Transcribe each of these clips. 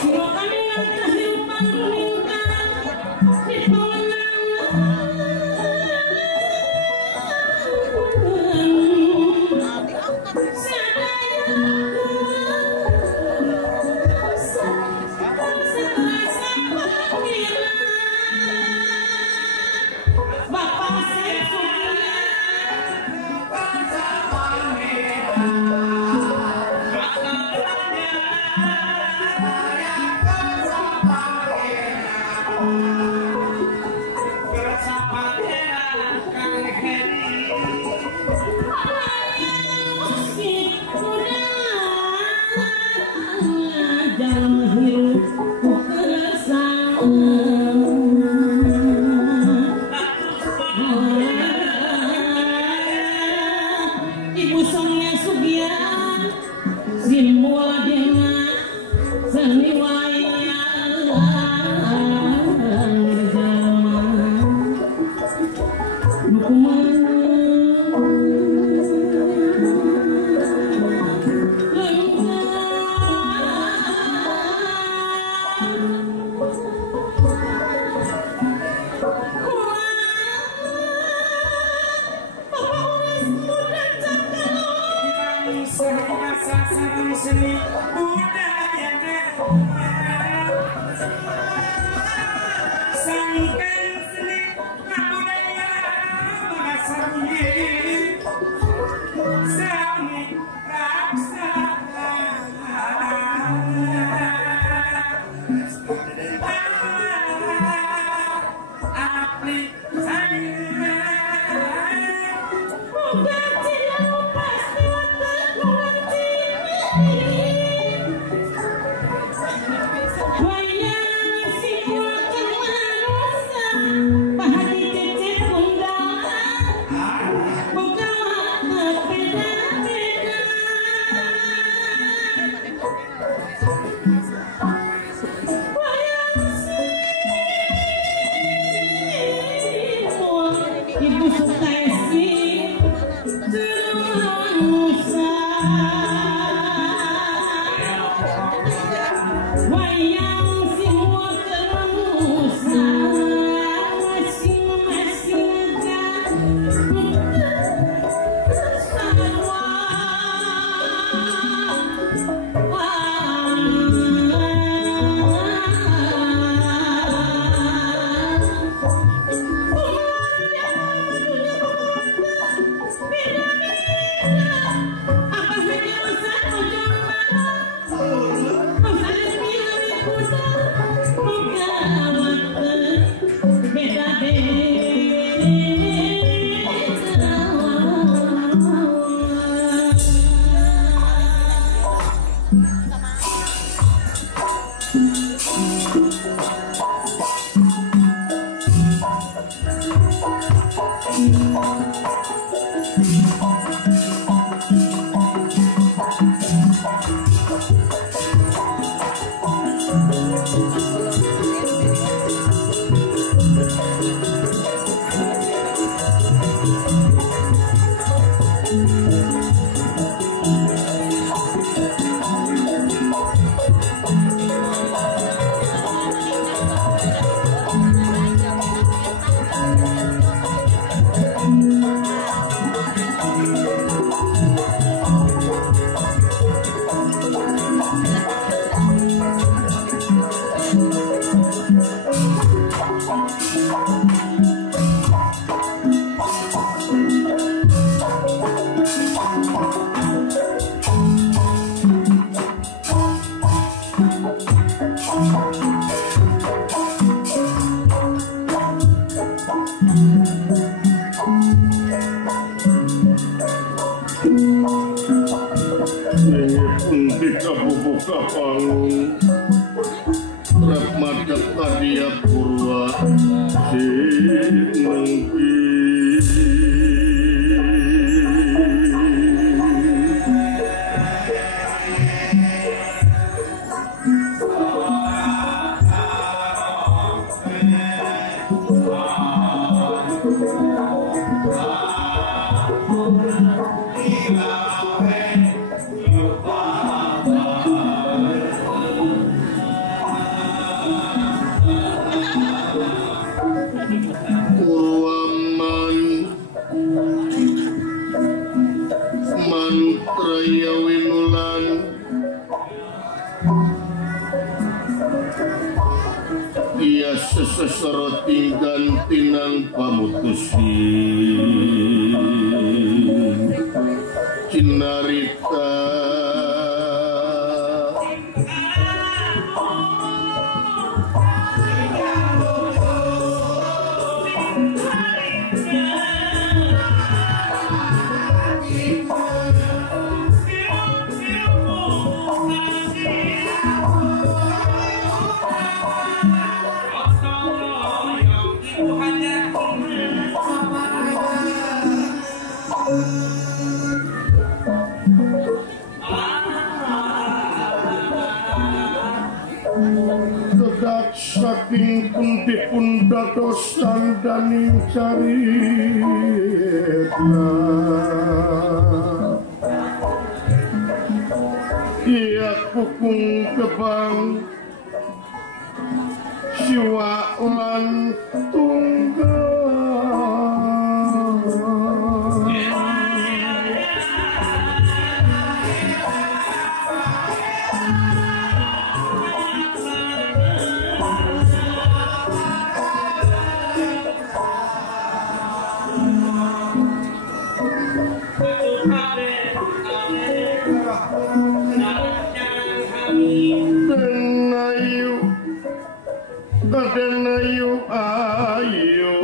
Silakan yang kehidupan meningkat. Sesoroti gantinang pamutusi cinarita saking pundi pun dados sandaning carita iya kukung kebang siwa lan tunggal Ayu ayu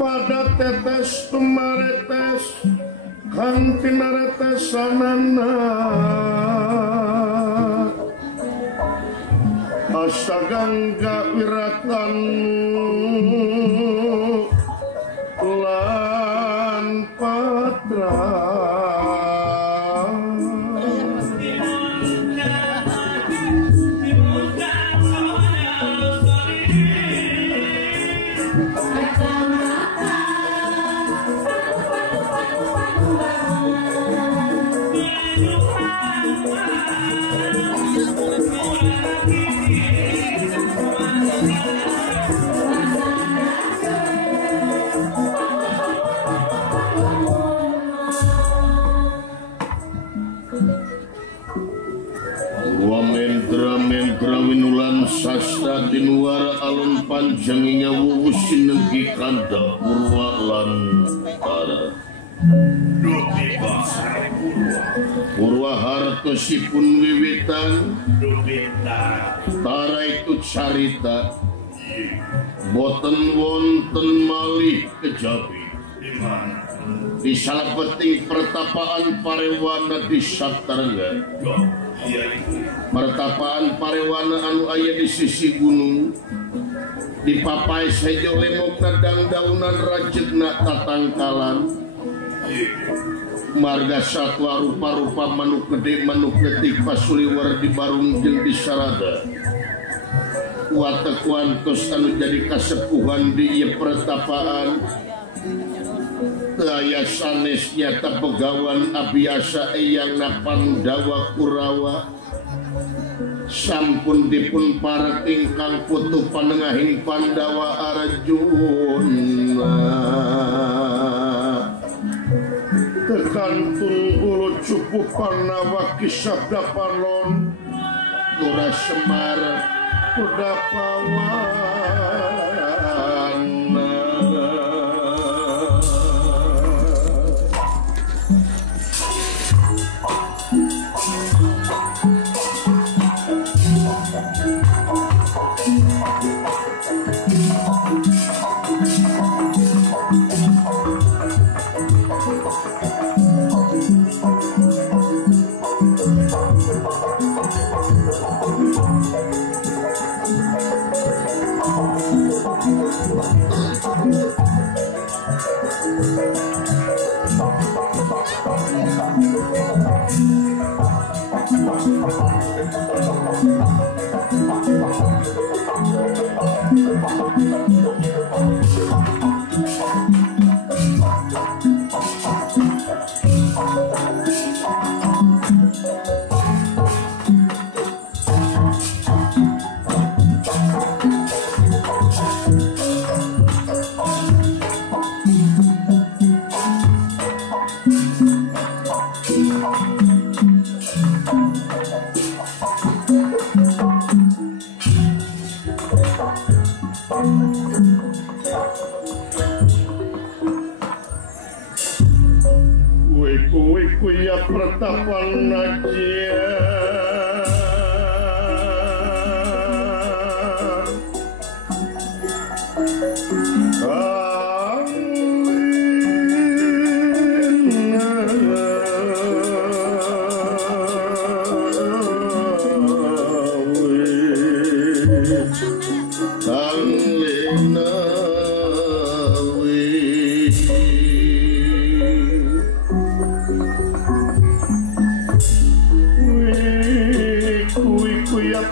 pada tetes tumaretes kan tinaretesanana asagangga wirakan lan patra Bersama tinuara alun panjangnya wuwus sinenggi kanda purwa lantara Duti basar purwa hartosipun wiwitan tara itu carita boten wonten malih kejawi di salebeting pertapaan Parewana di Satarengga. Pertapaan Parewana anu aya di sisi gunung di papai sejo lemok nadang daunan rajegna tatangkalan marga satwa rupa-rupa manuk gede manuk letik pasuliwar di barung jeung di sarada watek wantos anu jadi kasepuhan di ieu pertapaan Laya sanes nyata pegawan abiasa eyang Pandawa Kurawa sampun dipun parek ingkang putu panengahing Pandawa Arjuna tekantun ulu cupu Panawa kisabda Palon Dura Semar kuda pawan Kuya pertapan najia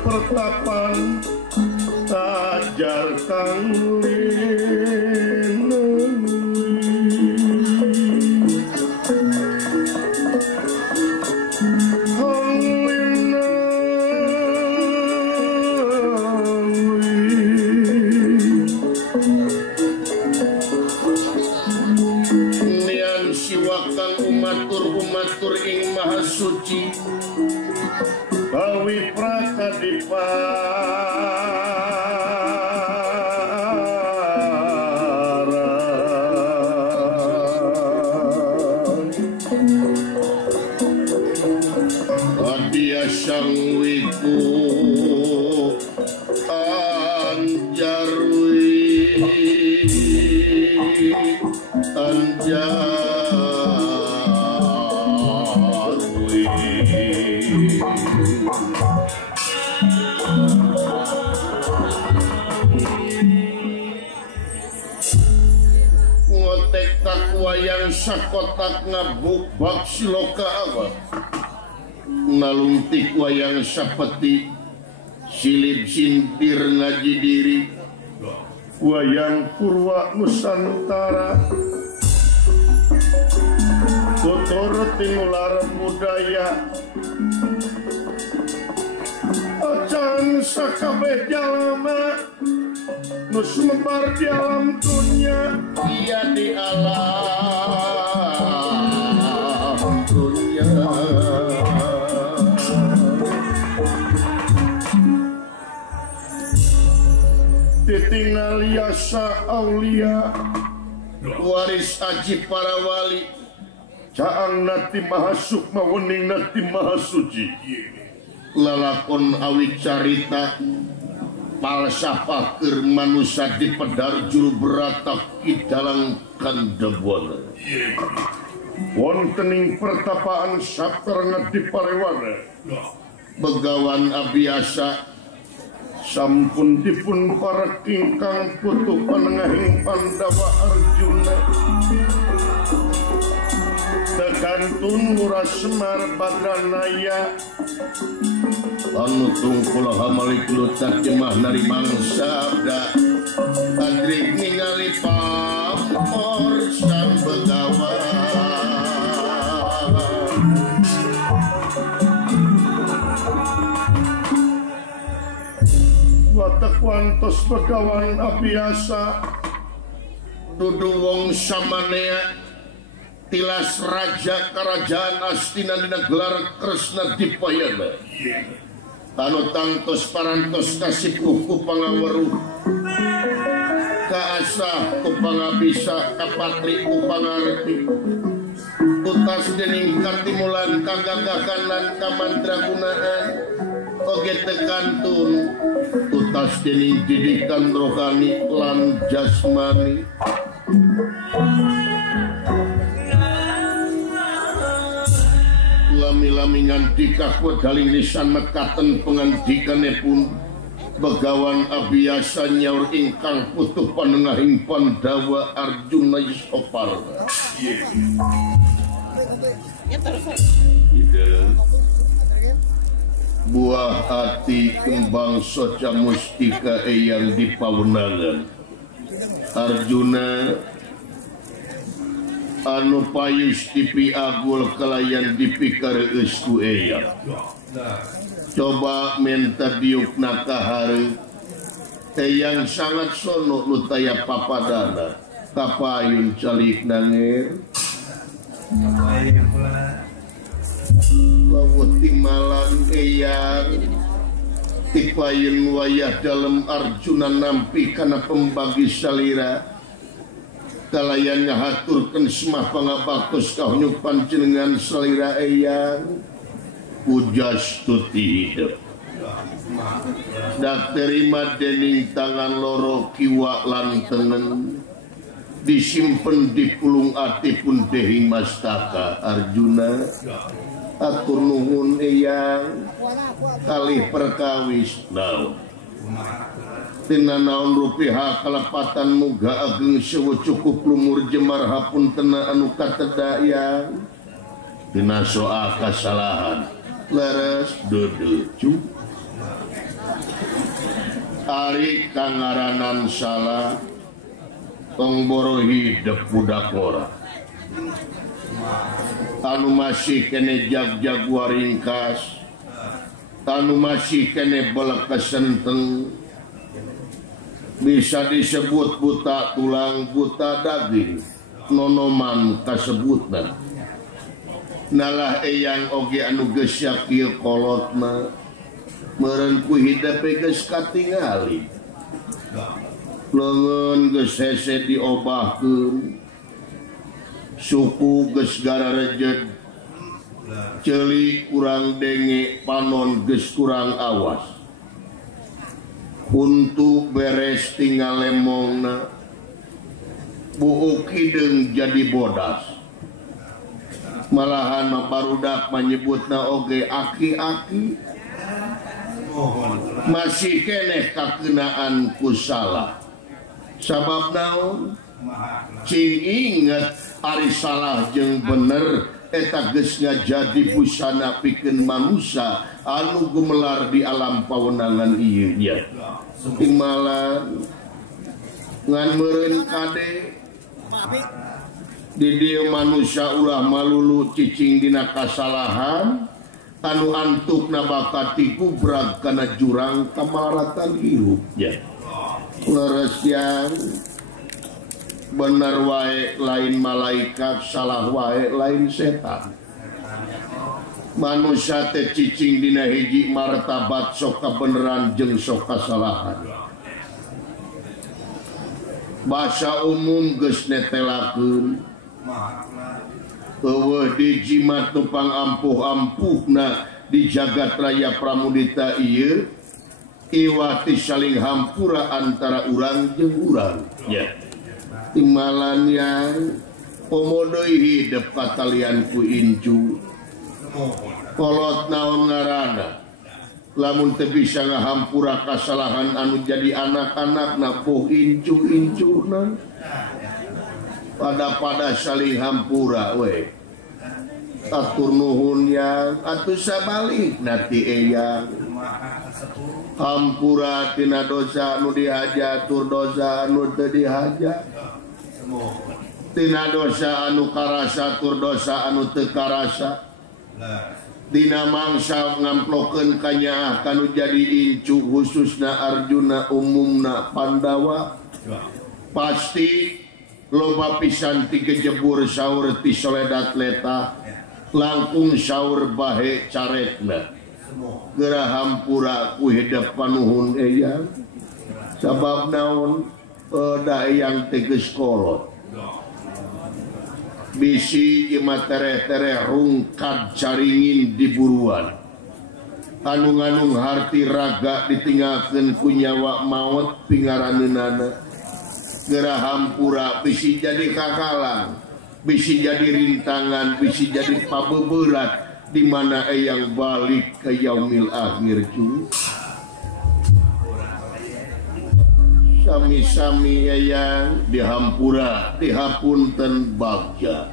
pertapan tajar tanglin nian siwakan umatur ing maha suci Bawi Prakadipara Adia sang wiku anjarwi ngotek tak wayang sakotak ngabuk-bak siloka awak nalungtik wayang sapeti silip sintir ngaji diri wayang Purwa Nusantara tutur tinular budaya acan sakabeh jalma nu sumebar di alam dunia iya di alam dunia ningali asa aulia waris aji para wali caang nati maha sukma wening nati maha suci lalakon awi carita palsafah keur manusia di pedar juru beratak kidalang kandabwana wontening pertapaan saperangat di parewana begawan abiasa sampun dipun para kingkang putu panengahing Pandawa Arjuna tekantun Lurah Semar Badranaya anu tungkul hamalik lutak jemah nari mangsabda adrik ningali pamor sang begawan watak wantos begawan abiasa dudu wong samanea tilas raja kerajaan Astina dina gelar Kresna Dipayana anu tangtos parantos kasih ku pangaweruh kaasah ku pangabisa kapatri ku pangarti tutas dening kartimulan kagagakan kamandragunaan oge tekantun tutas dening didikan rohani lan jasmani lami-lami ngandika wedaling lisan mekaten pengandikanipun begawan abiasa nyaur ingkang putuh panengahing Pandawa Arjuna Isoparda buah hati kembang soca mustika eyang di pawenangan Arjuna anu payus tipi agul kelayan dipikareus ku eyang coba minta diuk nakahari eyang sangat sono lutaya papadana kapayun calik nangir lawut timalan eyang tipayun wayah dalam Arjuna nampi kana pembagi salira kalayan ngahaturkeun semah pangabakus kahnyuk panjenengan salira eyang pujas tuti hidup dak terima dening tangan loro kiwa lan tengen disimpen di pulung ati pun dehing mastaka Arjuna atur nuhun eyang kalih perkawis naon tina naon rupiah kalepatan muga ageng sewu cukup lumur jemar hapun tena anu katedayang tina soal kasalahan leres duducu ari kangaranan salah tongboro hidup budak ora anu masih kene jag-jag waringkas anu masih kene belek kesenteng bisa disebut buta tulang buta daging nonoman kasebutna nalah eyang oge anu geus yakieu kolotna meureun ku hidepe geus katingali leungeun geus hese diobahkeun suku geus gararejed ceuli kurang denge panon geus kurang awas untuk beres tinggal lemongna buuk hideung jadi bodas malahan barudak menyebutna oge aki-aki masih keneh kakenaan ku salah sabab naon cing inget ari salah jeung bener eta geus ngajadi busana pikeun manusia anu gumelar di alam pawenangan ieu nya timalan ngan meureun kade di dieu manusia ulah malulu cicing dina kasalahan anu antukna bakati kubrag kana jurang kamaratan hirup ya leres yang bener wae lain malaikat salah wae lain setan manusia teh cicing dina hiji martabat sok kabeneran jeung sok kasalahan bahasa umum geus netelakeun eueuh di jimat tupang ampuh-ampuhna di jagat raya Pramudita ieu iwati saling hampura antara urang jeung urang ya timalan yang pomodoi hidup katalian ku incu kolot naon ngaranna lamun teu bisa ngahampura kasalahan anu jadi anak-anak napuh incu-incuna pada saling hampura we atur nuhun yang atuh sabalik nanti eyang hampura tina dosa anu dihaja tur dosa anu teu dihaja tina dosa anu karasa tur dosa anu teu karasa dina mangsa ngamplokeun kanyaah kanu jadi incu khususna Arjuna umumna Pandawa pasti loba pisan ti kejebur saur ti soledat leta langkung saur bahe caretna geura hampura ku hidup panuhun eyang sabab naon da eyang teh geus kolot bisi imatere-tere rungkad caringin diburuan anu-anung harti raga ditinggalkeun ku nyawa maut pingaraneunana geura hampura bisi jadi kakalang bisi jadi rintangan bisi jadi pabeberat di mana eyang balik ke yaumil akhir cu sami-sami eyang dihampura dihapunten bagja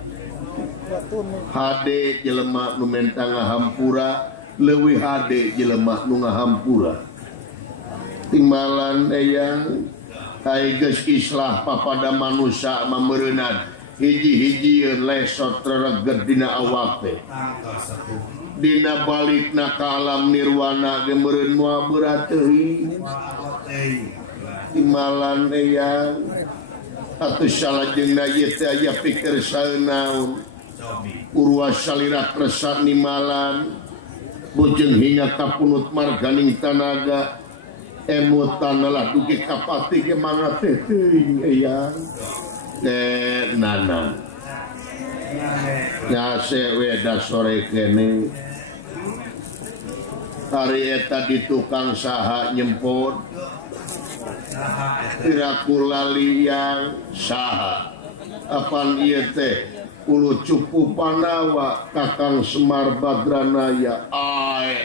hade jelema nu menta ngahampura leuwih hade jelema nu ngahampura timbalan eyang ai geus islah papada manusia mameureunana hiji-hijieun lesot rereged dina awak teh dina balikna ka alam nirwana ge meureun moal berat teuing timalan eyang atuh salajengna ieu teh aya pikir saeunaun urwa salira kresa nimalan bujeng hingga kapunut marganing tanaga emutan lah dugi kapati ge mangga teh teuing eyang nana nyase weda sore kene hari eta di tukang saha nyempot Irakula liang saha apan ieu teh ulu cupu Panawa Kakang Semar Badranaya ai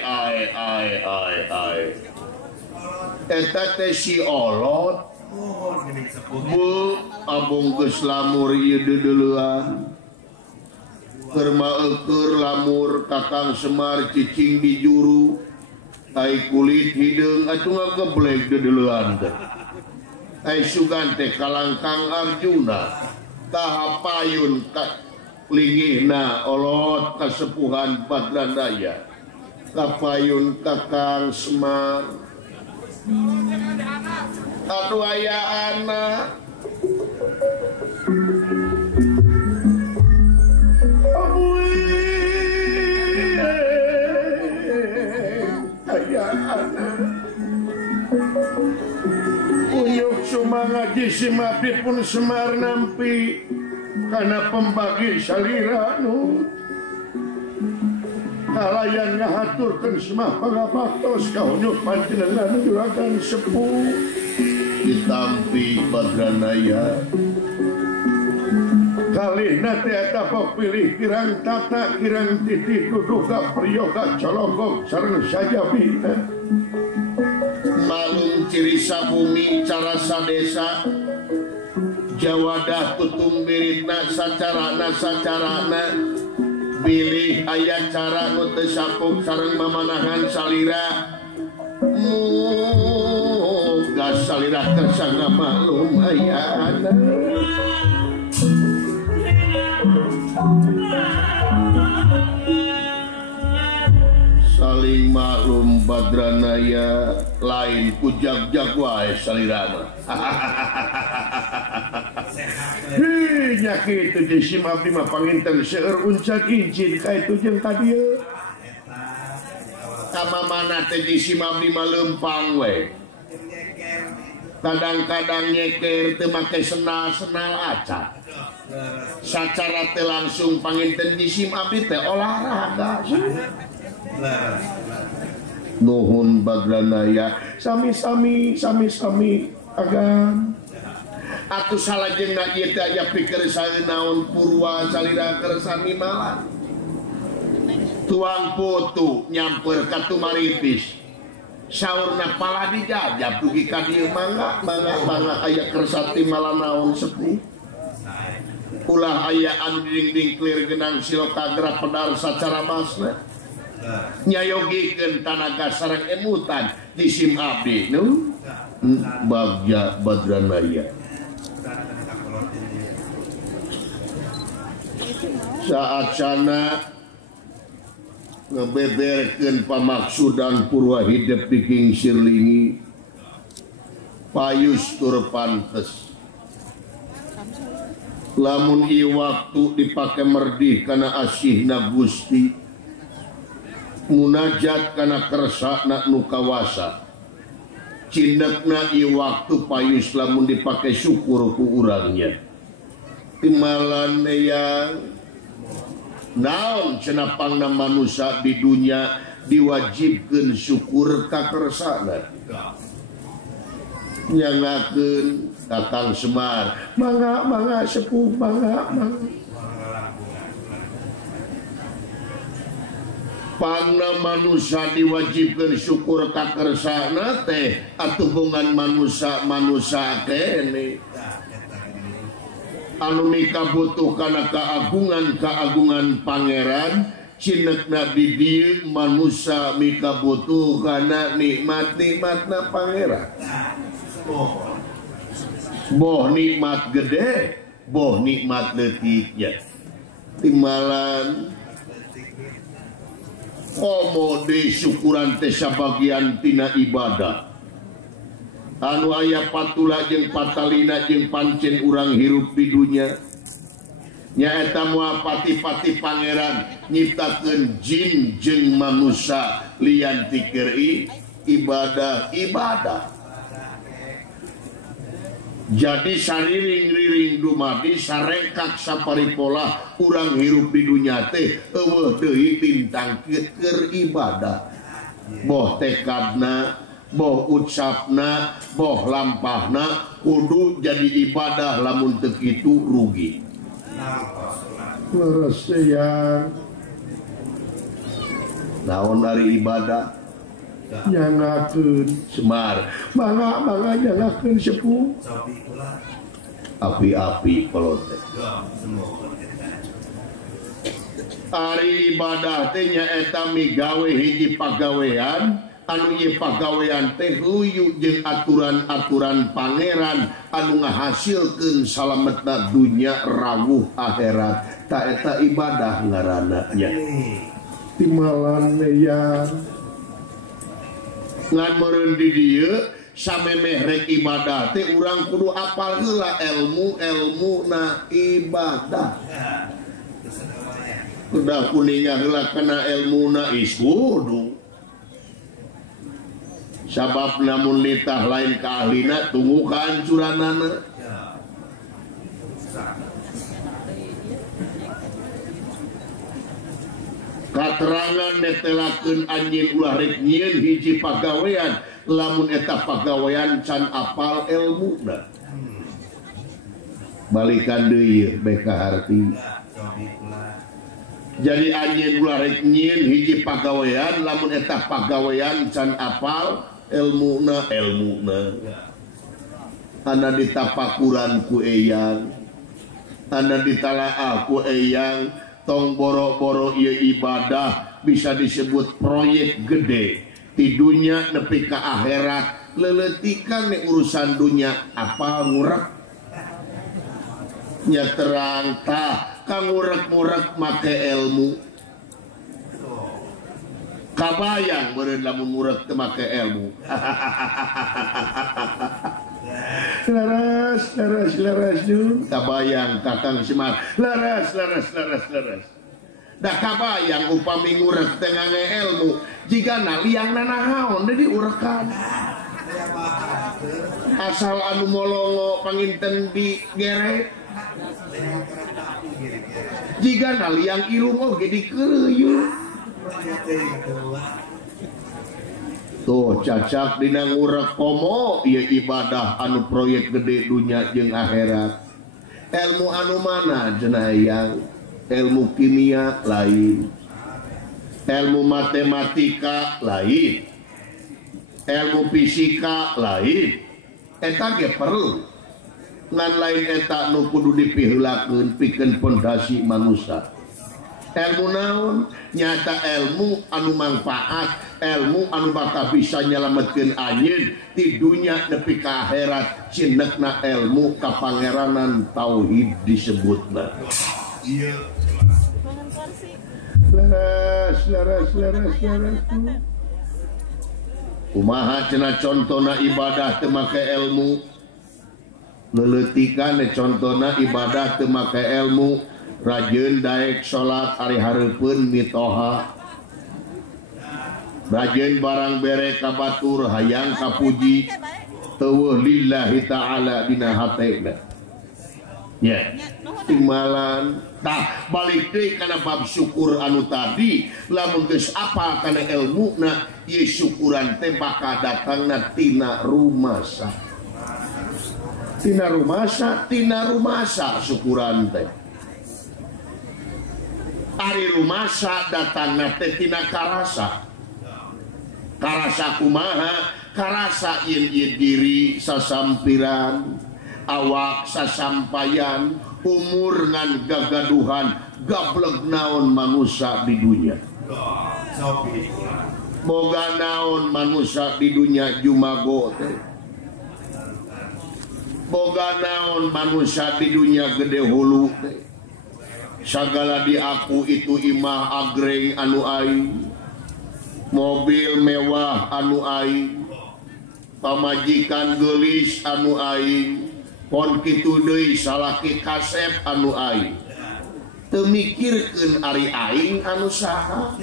eta teh si olot bu abung geus lamur ieu deuleuan keur maeukeur lamur Kakang Semar cicing di juru ai kulit hideung atuh ngageblek deuleuan teh ai sugan teh kalangkang Arjuna tahapayun ka linggihna olot kasepuhan Badranaya kapayun Kakang Semar aduh aya anak aya anak uyuk sumangaji simapit pun Semar nampi karena pembagi salira nu kalayan ngahaturkeun semah pangabaktos kaunyuk panjenengan juragan sepuh ditampi Badranaya kalihna teh eta pilih kirang tata kirang titi duduga priyoga cologok sareng sajabina malung cirisa bumi cara sadesa jawadah tutung biritna sacarana bilih aya cara nu teu sapuk sareng mamanahan salira muga salira tersangga maklum aya anak saling maklum Badranaya lain ku jag-jag wae salirana nya kitu jeung si Abdi mah panginten seueur uncak izin ka itu jeung ka dieu ka mamana teh si Abdi mah leumpang we kadang-kadang nyeker teu make senal-senal aca sacara teh langsung panginten jisim abdi teh olahraga nuhun bagranaya sami-sami agan atuh salajengna ieu teh aya pikeun saeunaon purwa salira kersani malan tuang putu nyamper ka tumaritis saurna pala dijajab dugi ka dieu mangga aya kersati malanaon sepuh ulah aya anu dinding clear genang siloka gerak pedar sacara masna nyayogikeun tanaga sareng emutan jisim abdi nu bagja badranaya saat sana ngebeberkeun pamaksudan purwa hidup biking sirlingi payus tur pantes lamun ieu waktu dipake merdih kana asihna Gusti munajat kana kersana nu kawasa cindekna ieu waktu payus lamun dipake syukur ku urangnya timalan yang naon cenah pangna manusia di dunia diwajibkeun syukur ka kersana nyangakeun Kakang Semar mangga sepuh mangga pangna manusia diwajibkeun syukur ka kersana teh atuhungan manusia kene anu mikabutuh kana keagungan pangeran cinekna di dieu manusia mikabutuh kana nikmat-nikmatna pangeran boh nikmat gede boh nikmat leutiknya timbalan komo di syukuran teh sabagian tina ibadah anu aya patula jeung patalina jeung pancen urang hirup di dunia nyaeta moal pati-pati pangeran nyiptakeun jin jeung manusia lian ti keur ibadah jadi sariring-riring dumadi sarengkak saparipola urang hirup di dunia teh eueuh deui tintang keur ibadah boh tekadna boh ucapna boh lampahna kudu jadi ibadah lamun teu kitu rugi leres yang naon ari ibadah nyangakeun Semar mangga nyangakeun sepuh api-api pelote ari ibadah teh nyaeta migawe hiji pagawean anu ieu pagawean teh huyu jeung aturan-aturan pangeran anu ngahasilkeun salametna dunya rawuh akhirat ta eta ibadah ngaranna nya timalan yang ngan meureun di dieu samemeh rek ibadah teh urang kudu apal heula ilmu-ilmuna ibadah udah kuninga heula kana ilmuna iskudu sabab namun litah lain ka ahlina tunggu kahancuranana katerangan netelakeun anjeun ulah rek nyieun hiji pagawean lamun eta pagawean can apal ilmuna balikan deui beka harti jadi anjeun ulah rek nyieun hiji pagawean lamun eta pagawean can apal ilmuna anda ditapakuran ku eyang anda ditalaah ku eyang tong boro-boro ieu ibadah bisa disebut proyek gede di dunia nepi ka akhirat leuletikan nih urusan dunia apa ngurek nya terang tah kang ngurek-ngurek make ilmu kabayang meureun lamun ngurek teu make ilmu laras nyun kabayang Kakang Semar laras dah kabayang upami ngurek teu ngangge ilmu jigana liangna nahaon deui diurekan asal anu molongo panginten di gerek jika naliang irung oge dikereuyeuh tuh cacak dina ngurek komo ieu ibadah anu proyek gede dunya jeung akhirat. Ilmu anu mana cenah yang ilmu kimia lain, ilmu matematika lain, ilmu fisika lain, eta ge perlu ngan lain eta nu kudu dipiheulakeun pikeun pondasi manusia. Ilmu naon? Nyata ilmu anu manfaat, ilmu anu bakal bisa nyelametkeun anjeun ti dunya nepi ka akhirat. Cinekna ilmu ka pangeranan tauhid disebutna. Iya. Laras. Kumaha cenah contona ibadah teu make ilmu? Leuleutikkan contona ibadah teu make ilmu. Rajin daek salat ari hareupeun mitoha, rajin barang bere ka batur hayang kapuji teueuh lillahi ta'ala dina hatena nya timalan tah balik deui kana bab syukur anu tadi lamun geus apal kana ilmuna ieu syukuran teh bakal datangna tina rumasa syukuran teh ari rumasa datangna teh tina karasa kumaha karasa yen diri sasampiran awak sasampayan umur ngan gagaduhan gablek naon manusia di dunia boga naon manusia di dunia jumago teh boga naon manusia di dunia gede hulu teh sagala di aku itu imah agreng anu aing, mobil mewah anu aing, pamajikan geulis anu aing, pon kitu deui salaki kasep anu aing. Teu mikirkeun ari aing anu saha.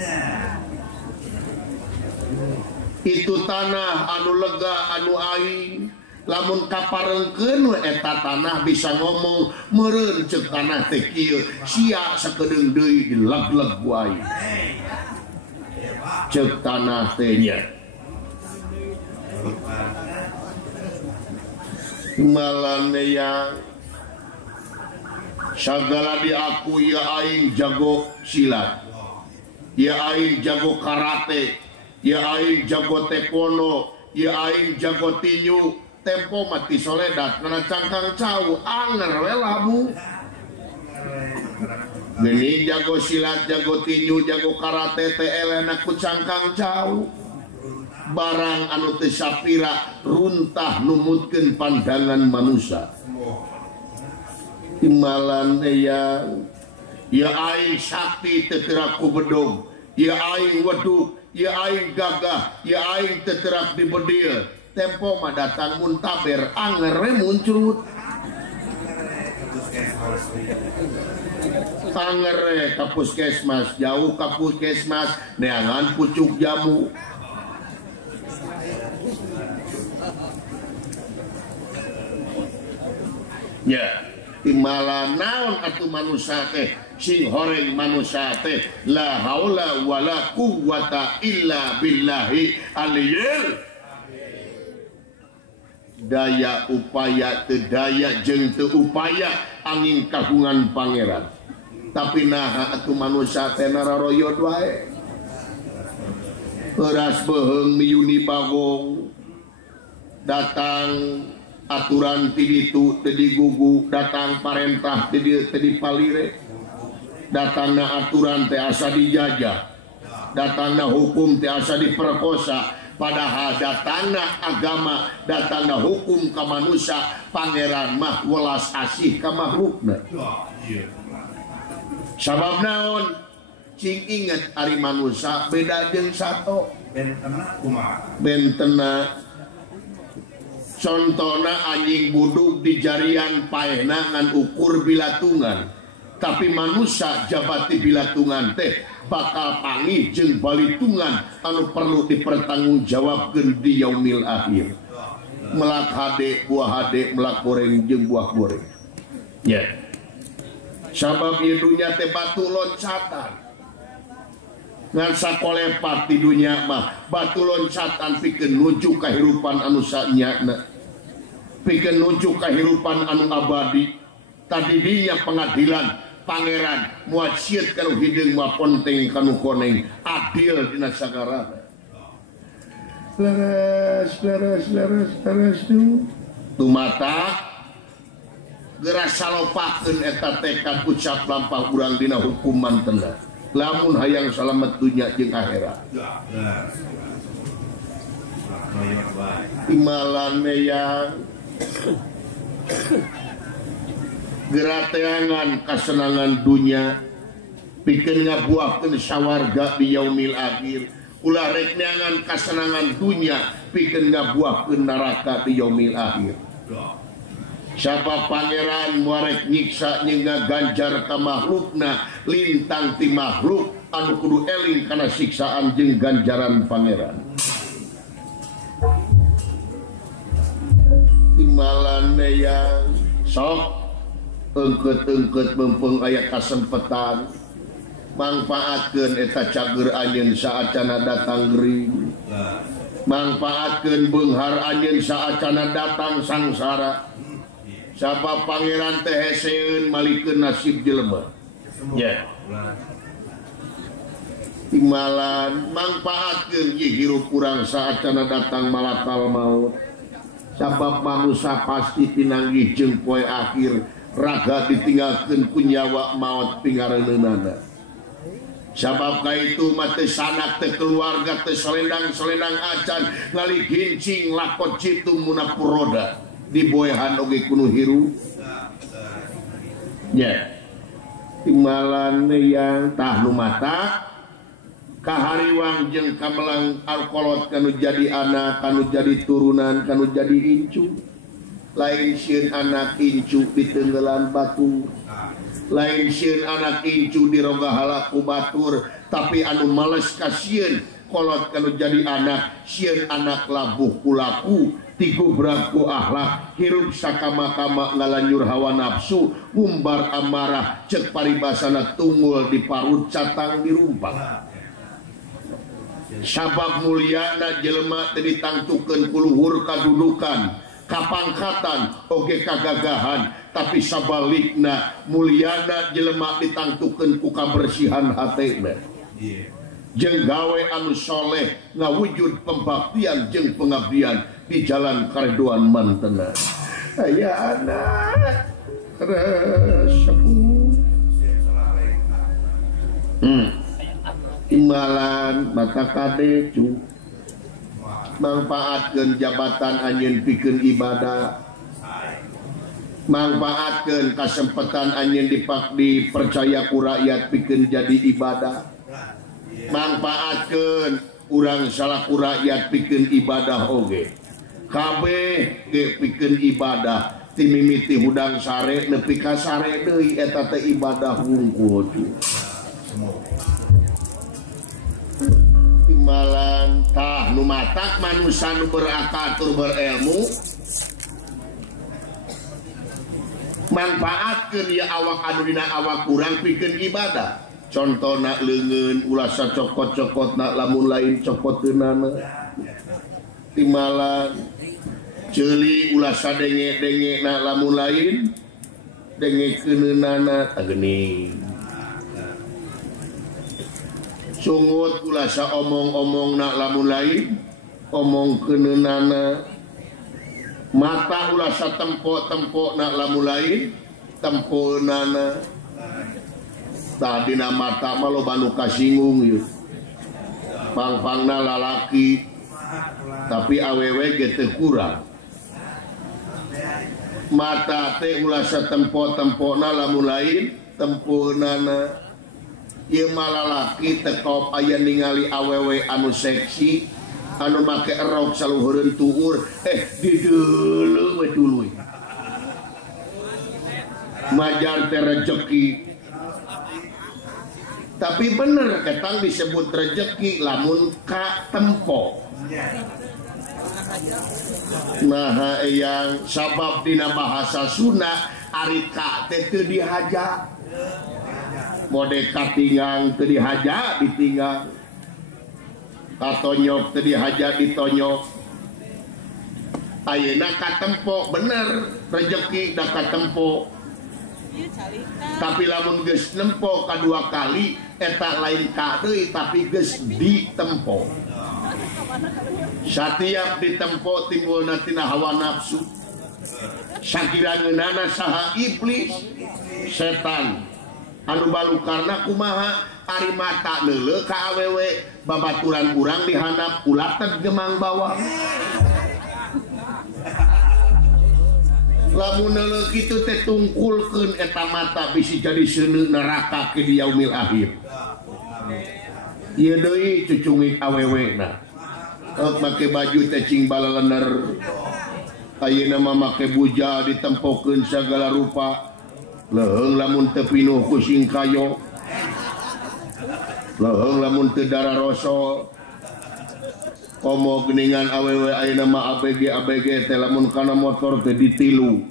Itu tanah anu lega anu aing. Lamun kaparengkeun eta tanah bisa ngomong meureun ceuk tanah teh kieu sia sakedeung deui dileg-leg ku aing ceuk tanah teh nya malane yang sagala di aku ya aing jago silat ya aing jago karate ya aing jago taekwondo ya aing jago tinju tempo mati soledat karena cangkang cau anger we labu geni jago silat jago tinju jago karate teh elena ku cangkang cau barang anu teu sapira runtah numutkeun pandangan manusia timbalan ya aing sakti teu terak ku bedog ya aing wedug ya aing gagah ya aing teu terak dibedil tempo mah datang muntaber angere muncul angere ka puskesmas jauh ka puskesmas neangan pucuk jamu ya timbalan naon atuh manusia teh sing horeng manusia teh la haula wala quwwata illa billahi aliyil daya upaya teu daya jeung teu upaya angin kagungan pangeran tapi naha atuh manusia teh nararoyod wae beras beheung miyuni bagong datang aturan ti ditu teu digugu datang parentah teu dipalire datangna aturan teh asa dijajah datangna hukum teh asa diperkosa padahal datangna agama datangna hukum ka manusia pangeran mah welas asih ka makhlukna sabab naon cing inget ari manusia beda jeung sato bentena contona anjing buduk di jarian paehna ngan ukur bilatungan tapi manusia jabati bilatungan teh bakal pangih jeung balitungan anu perlu dipertanggungjawabkeun di yaumil akhir melak hade buah hade melak goreng jeung buah goreng ya sabab ieu dunya teh batu loncatan ngan sakolepat di dunya mah batu loncatan pikeun nuju kahirupan anu sanyana pikeun nuju kahirupan anu abadi tadi dinya pengadilan pangeran moal sieut kanu hideung moal ponteng kanu koneng adil dina sagara leres tumata geura salopakeun eta tekad ucap lampah urang dina hukuman tenda lamun hayang salamet dunya jeung akhirat imalan meyang gerateangan kesenangan dunia pikeun ngabuahkeun sawarga di yaumil akhir ulah rek neangan kesenangan dunia pikeun ngabuahkeun neraka di yaumil akhir siapa pangeran muarek nyiksa nyingga ganjar ka makhlukna lintang ti makhluk anu kudu eling kana siksaan jeung ganjaran pangeran imalan yang sok engket mumpung aya kasempetan mangpaatkeun eta cager anjeun saacana datang gering mangpaatkeun beunghar anjeun saacana datang sangsara siapa pangeran teh heseun malikeun nasib jelema ya imalan mangpaatkeun ieu hirup urang saacana datang malakal maut sabab manusia pasti pinanggih jeung poe akhir raga ditinggalkeun ku nyawa maut pingareunana sabab ka itu mate sanak teh keluarga teh selendang-selendang acan ngali gincing lakot citu munapuroda diboehan oge kuno hirup ya timalan yang tah nu mata kahariwang jeung kamelang alkolot kanu jadi anak kanu jadi turunan kanu jadi incu lain sieun anak incu di tenggelan batu lain sieun anak incu di rogahala ku batur tapi anu males kasieun kolot kanu jadi anak sieun anak labuh ku laku tigubrak ku akhlak hirup sakama-kama ngalanjur hawa nafsu ngumbar amarah cek paribasana tunggul di parut catang di rumpak sabab mulyana jelema teu ditangtukeun ku luhur kadudukan kapangkatan oge kagagahan tapi sabalikna mulyana jelema ditangtukeun ku kabersihan hatena jeung gawe anu soleh ngawujud pembaktian jeung pengabdian di jalan karedoan mantena aya anak resepuh imbalan mata kade cu manfaatkeun jabatan anjeun pikeun ibadah manfaatkeun kasempatan anjeun dipercaya ku rakyat pikeun jadi ibadah manfaatkeun urang salaku rakyat pikeun ibadah oge kabeh ge pikeun ibadah ti mimiti hudang sare nepi ka sare deui eta teh ibadah wungkul cu timbalan tah nu matak manusia nu berakal tur berilmu manfaatkeun ya awak anu dina awak urang pikeun ibadah contohna leungeun ulah sacokot-cokotna lamun lain cokoteunana timbalan ceuli ulah sadenge-dengena lamun lain dengekeunana tageuning sungut ulah saomong-omongna lamun lain omongkeunana mata ulah satempo-tempona lamun lain tempoeunana tah dina mata mah loba nu kasinggung ieu pang-pangna lalaki tapi awewe ge teu kurang mata teh ulah satempo-tempona lamun lain tempoeunana ieu mah lalaki teu top aya ningali awewe anu seksi anu make rok saluhureun tuur dideuleu we tuluy majar teh rezeki tapi bener ketang disebut rezeki lamun ka tempo Nah yang sabab dina bahasa Sunda arika teh teu dihaja mode katingang teu dihaja ditinggal katonyok teu dihaja ditonyok ayeuna katempo bener rezeki da katempo tapi lamun geus nempo kadua kali eta lain kadeui tapi geus ditempo satiap ditempo timbulna tina hawa nafsu sakirangeunana saha iblis setan anu balukarna kumaha ari mata leuleuh ka awewe babaturan urang dihandap ulah teh gemang bawah lamun leuleuh kitu teh tungkulkeun eta mata bisi jadi seuneu neraka ke di yaumil akhir ieu deui cucungik awewena make baju teh cing balalener ayeuna mah make buja ditempokeun sagala rupa leheung lamun teu pinuh ku singkayo leheung lamun teu dara rosol komo geningan awewe ayeuna mah ABG teh lamun kana motor teh ditilu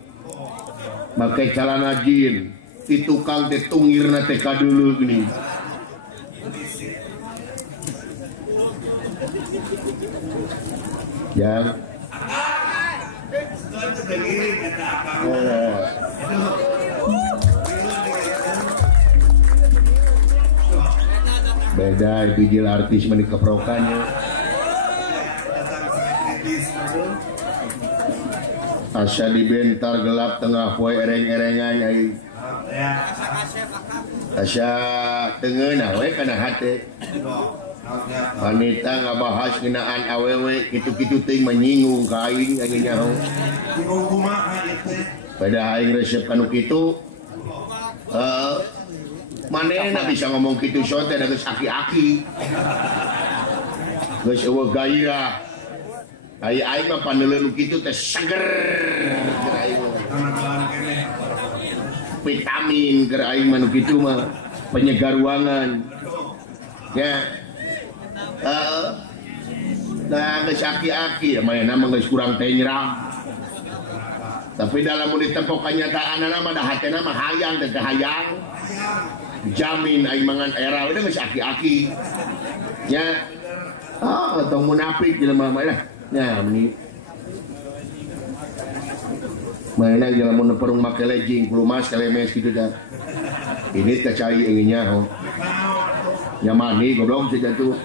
make calana jin ti tukang teh tungirna teh kadeuleu geuning ya beda bijil artis meni keprokannya asa dibentar gelap tengah poe ereng-erengan aing asa teungeuna we kana hate wanita ngabahas ngeunaan awewe kitu-kitu teuing menyinggung ka aing aya nyaho pada aing resep kanu kitu manehna bisa ngomong kitu sote da geus aki-aki geus eueuh gairah aing mah paneuleun kitu teh seger keur aing vitamin keur aing mah nu kitu mah penyegar ruangan ya nah geus aki-aki mainna mah geus kurang teh nyerang tapi dalam ditempok kenyataanna mah da hatena mah hayang teh hayang jamin aing mangan era udah geus aki-aki nya atau munafik jelema mah lah nya meni mainna jelema mun perung make legging pelumas kalemes kitu dah ini kacai inginnya nyamani goblok saja tuh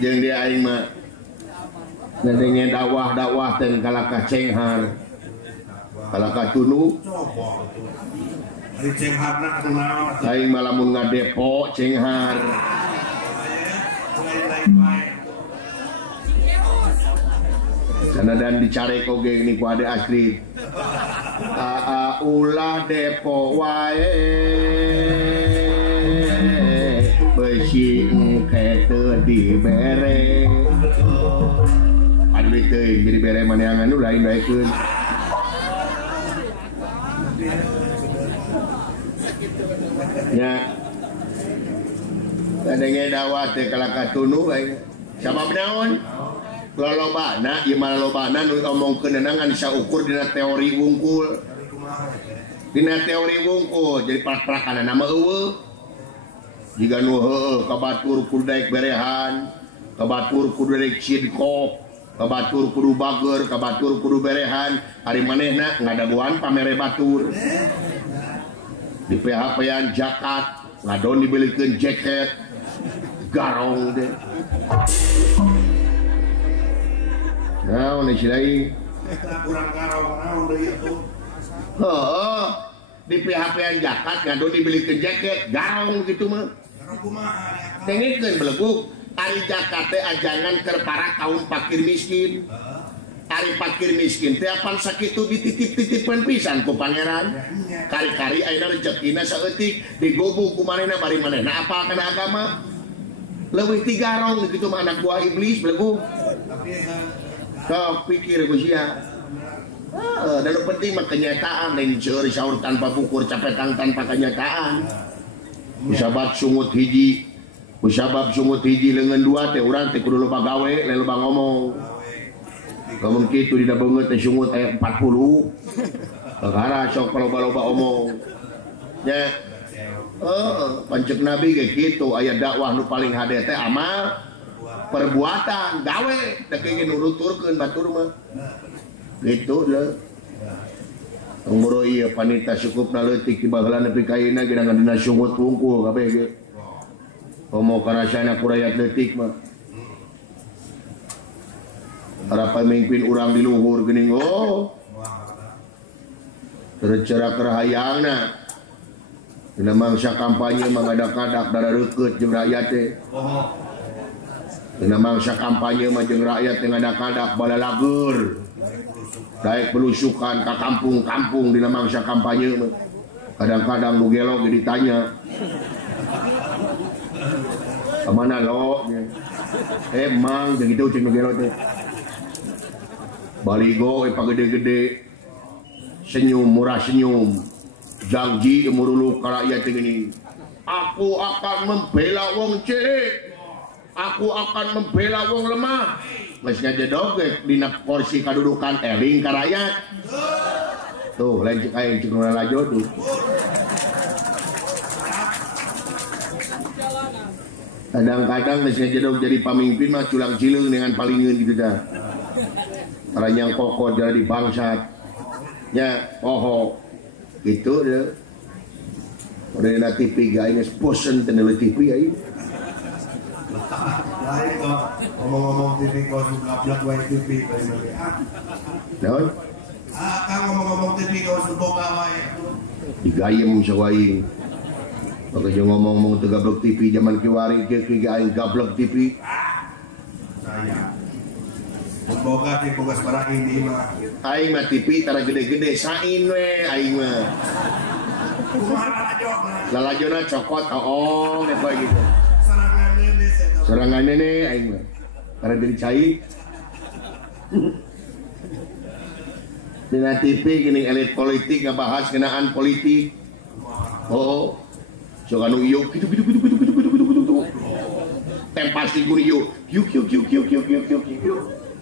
jeung dia aing mah ngadenge dakwah teh kalaka cenghar kalaka tunu aing mah lamun ngadepo cenghar sanadan dicare koge ni ku ade asli ulah depo wae beusi engke teu dibere adu teuing jadi bere maneangan nu lain baekeun nya kadenge dakwah teh kalaka tunu aing sabab naon lolobana ieu mah lolobana nu omongkeun ngan saukur dina teori wungkul jadi prak-prakan nama eueuh jika nu heueuh kabatur kudu daek berehan kabatur kudu daek cidkok kabatur kudu bager kabatur kudu berehan ari manehna ngadaguan pamere batur di PHP-an jakat ngadon dibelikeun jaket garong deh naon istilahna kurang garong naon deui atuh di PHP-an jakat ngadon dibelikeun jaket garong gitu mah tengikeun beleguk ari jakat teh ajangan keur para kaum fakir miskin ari fakir miskin teh apan sakitu dititip-titipkeun pisan ku pangeran kari-kari ayeuna rezekina saeutik digobug ku manehna bari manehna apal kana agama leuwih ti garong kitu mah anak buah iblis beleguk sok pikir ku sia dan penting mah kenyataan lain seueur saur tanpa bukur capetang tanpa kenyataan sahabat sungut hiji Usabab sungut hiji leungeun dua teh urang teh kudu loba gawe lain loba ngomong. Lamun kitu dina beungeut teh sungut aya 40. Kakara sok loba-loba omong. Nya pancek Nabi ge kitu aya dakwah nu paling hade teh amal perbuatan gawe da kenging nuturkeun batur mah. Gitu leuh. Umur ieu panita cukupna leutik ti baheula nepi ka ayeuna ge dina sungut wungkul kabeh ge. Komo karasana kurayat leutik mah. Para pemimpin urang di luhur geuning tercerak rahayangna. Dina mangsa kampanye mangada-kadak dara reukeut jeung rakyat teh. Dina mangsa kampanye mah jeung rakyat teh ngada-kadak balalageur. Daek belusukan ka kampung-kampung dina mangsa kampanye mah. Kadang-kadang nu gelo ge ditanya. Kemana lo? Emang begitu cing nu gelo teh. Baligo pagede-gede. Senyum murah senyum. Janji muruluk ka rakyat ini. Aku akan membela wong cilik. Aku akan membela wong lemah. Geus ngajedog dina kursi kadudukan eling ka rakyat. Tuh lain cek aing cek lajo tuh. Kadang-kadang geus ngajedog jadi pamimpin mah culang cileung dengan palingeun gitu dah. Taranyang kokot jadi bangsat. Ya, gitu deh. Udah na TV gayanya bosen tenel TV aing. Lain kok ngomong-ngomong TV kok gablak wae TV bari bari. Naon? Kang ngomong-ngomong TV kok boga wae. Digayem sawaing. Maka jeung ngomong-ngomong teu gablek TV zaman kiwari ge aing gablek TV. Saya boga ti boga sabaraha indi mah. Aing mah TV tara gede-gede sain we aing mah. Lalajona cokot kayak gitu. Serangan nenek aing mah. Tara jadi cai. Dina TV gini elit politik ngabahas kenaan politik. Sok anu ieu gitu. Tempasi ku ieu. Yuk.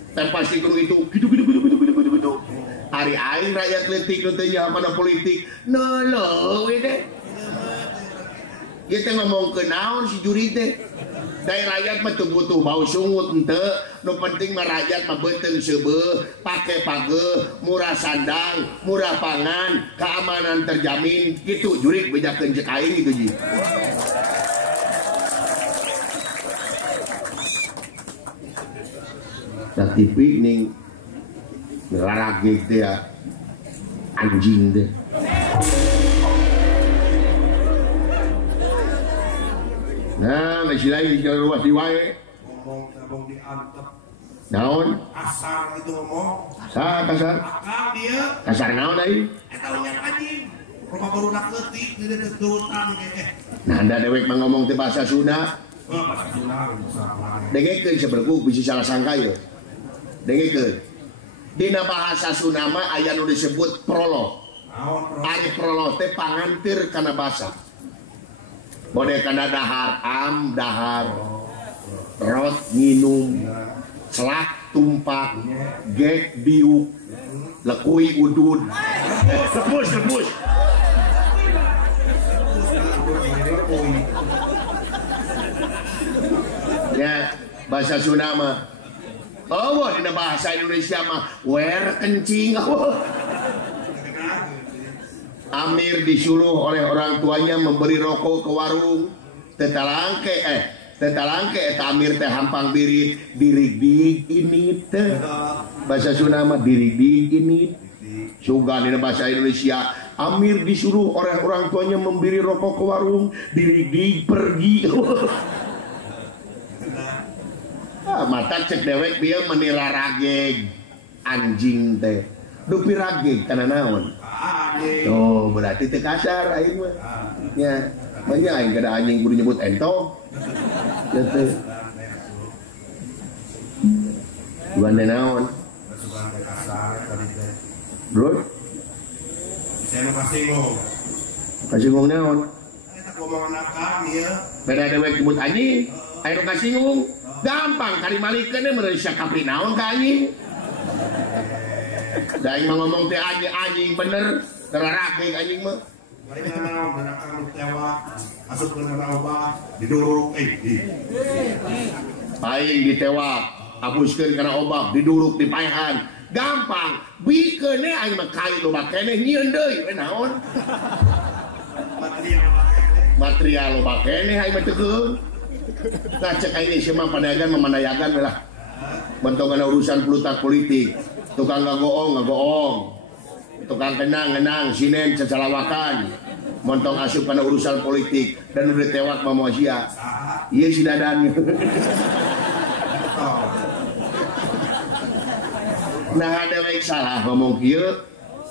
Tempasi ku itu gitu. Hari aing rakyat leutik nu teh nyaho kana politik. Nolong we teh. Ieu teh ngomongkeun naon si juri teh. Dai rakyat mah teu butuh bau sungut henteu, nu penting mah rakyat mah beuteung seubeuh, pake pageuh, murah sandang, murah pangan, keamanan terjamin. Kitu jurig bejakeun cek aing gitu ji. Da TV ning larage teh anjing teh. Nah, masih lagi jalan luas di wae. Ngomong tabung diantep. Naon? Kasar itu ngomong. Kasar. Akal dia. Kasar naon ai? Eta nya anjing. Rupa barudak leutik di deuk durutan ge. Nah, anda dewek mah ngomong teh bahasa Sunda. Bahasa Sunda salah. Dengekeun saberku bisa salah sangka ye. Dengekeun. Dina bahasa Sunda mah aya nu disebut prolog. Naon Ari prolog teh pangantir kana basa. Bode kana dahar dahar. Rot nginum. Celak tumpak. Gek biuk. Lekui udud. Lepus. Ya, bahasa Sunda mah. Dina bahasa Indonesia mah wer kencing. Amir disuruh oleh orang tuanya memberi rokok ke warung. Tetalangke eta Amir teh hampang birit dirig ini teh. Bahasa Sunda mah dirig ini. Sugan dina bahasa Indonesia Amir disuruh oleh orang tuanya memberi rokok ke warung, dirig pergi. Mata cek dewek dia menira rageg anjing teh. Dupi rageg kana naon? Oh, berarti teh kasar aing mah. Nya, banyak aing kada anjing kudu nyebut ento. Ya teh. Bukan naon? Bro. Saya mau kasih ngomong. Kasih ngomong naon? Eta pemanakan ya. Beda dewek jemput anjing, ayo kasinggung, gampang kali malikeun meureun sakapi naon ka anjing. Da aing mah ngomong teh anjing bener, terarake anjing mah. Lain naon dadakan nu tewak, asup ke obat, diduruk Aing ditewak, hapuskeun kana obat, diduruk dipaehan. Gampang, bikeun we aing mah kali loba keneh nyieun deui we naon. Material loba keneh aing mah teu. Nah cek aing ieu mah padagan memanayagan we lah. Mentong urusan pelutak politik, tukang ngagoong, tukang kenang, sinen cecalawakan. Montong asup pada urusan politik dan udah tewak mah sia. Ieu si dadan. Nah dewek salah ngomong kieu,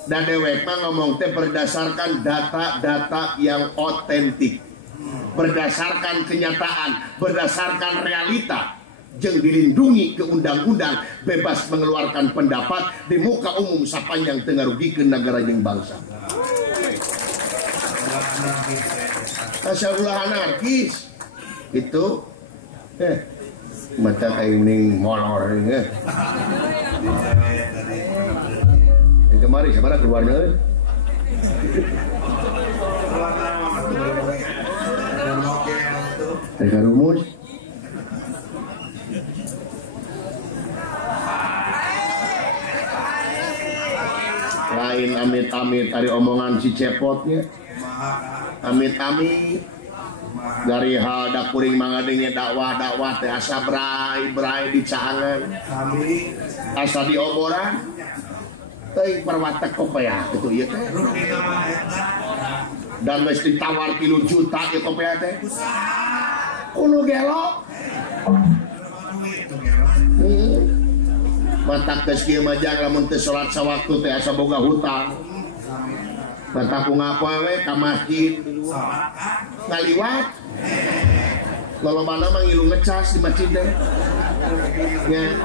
dan dewek mah ngomong teh berdasarkan data-data yang otentik, berdasarkan kenyataan, berdasarkan realita, jeung dilindungi ke undang-undang, bebas mengeluarkan pendapat di muka umum sapanjang teu ngarugikeun nagara jeung bangsa. Asyallah anarkis itu mata kayak mending molor ini. Kemarin siapa keluarnya? Teka rumus. Lain amit-amit dari omongan si cepotnya. Amit-amit dari hal dak kuring mangadengnya dakwah teh asa brai dicaangan asa dioboran teh perwatek kopea kitu ieu teh dan geus ditawar 3 juta ieu kopea teh kudu gelo matak geus kieu mah jang lamun teu salat sawaktu teh asa boga hutang matak ku ngapa we ka masjid ngaliwat lolobana mah ngilu ngecas di masjid teh nya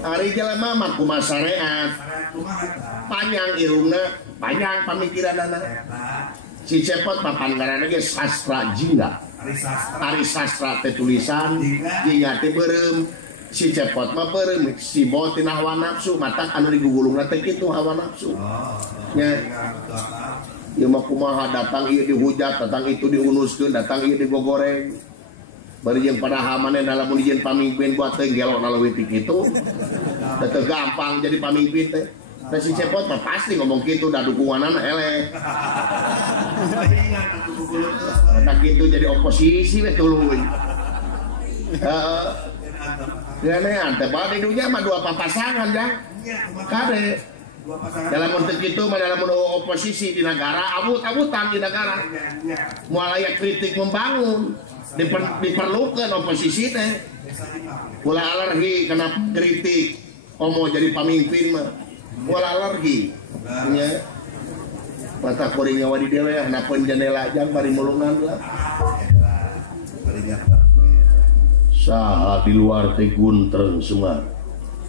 ari jelema mah kumaha syariat panjang irungna panjang pamikiranna si cepot papan ngaranna ge sastra jingga ari sastra teh tulisan jingga teh beureum si cepot mah beureum si bot tina hawa nafsu matak anu digugulungna teh kitu hawa nafsu nya ieu mah kumaha datang ieu dihujat datang itu diunuskeun datang ieu digogoreng bari jeung padahal manehna lamun dijieun pamimpin buat teh gelona leuwih ti kitu teu gampang jadi pamimpin teh teh si cepot mah pasti ngomong kitu da dukunganna eleh tak kitu jadi oposisi we tuluy heeh ya teh bade dunya mah dua papasangan jang kade dalam untuk itu dalam oposisi di negara abut-abutan di negara mulai kritik membangun diperlukan oposisi teh mulai alergi kena kritik mau jadi pemimpin mah mulai alergi nya mata kuring nyawa di dewe hanapeun jendela jang bari mulungan lah saha di luar teh guntreng semua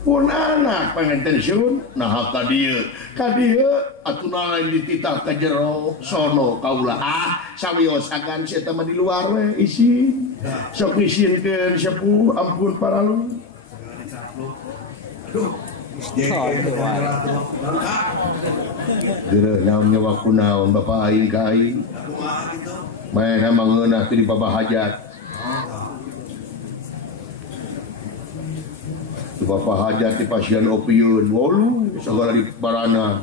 pun anak pengen pensiun nah ka dieu atuna lain dititah ka jero sono kaula sawiosagan si eta mah di luar we isin sok isinkeun sepuh ampun paralu aduh geureuh naon nyawa kunaon bapak aing ka aing main mangeunah teu di babah hajat Bapak hajat di pasien opiun, walu segala di barana,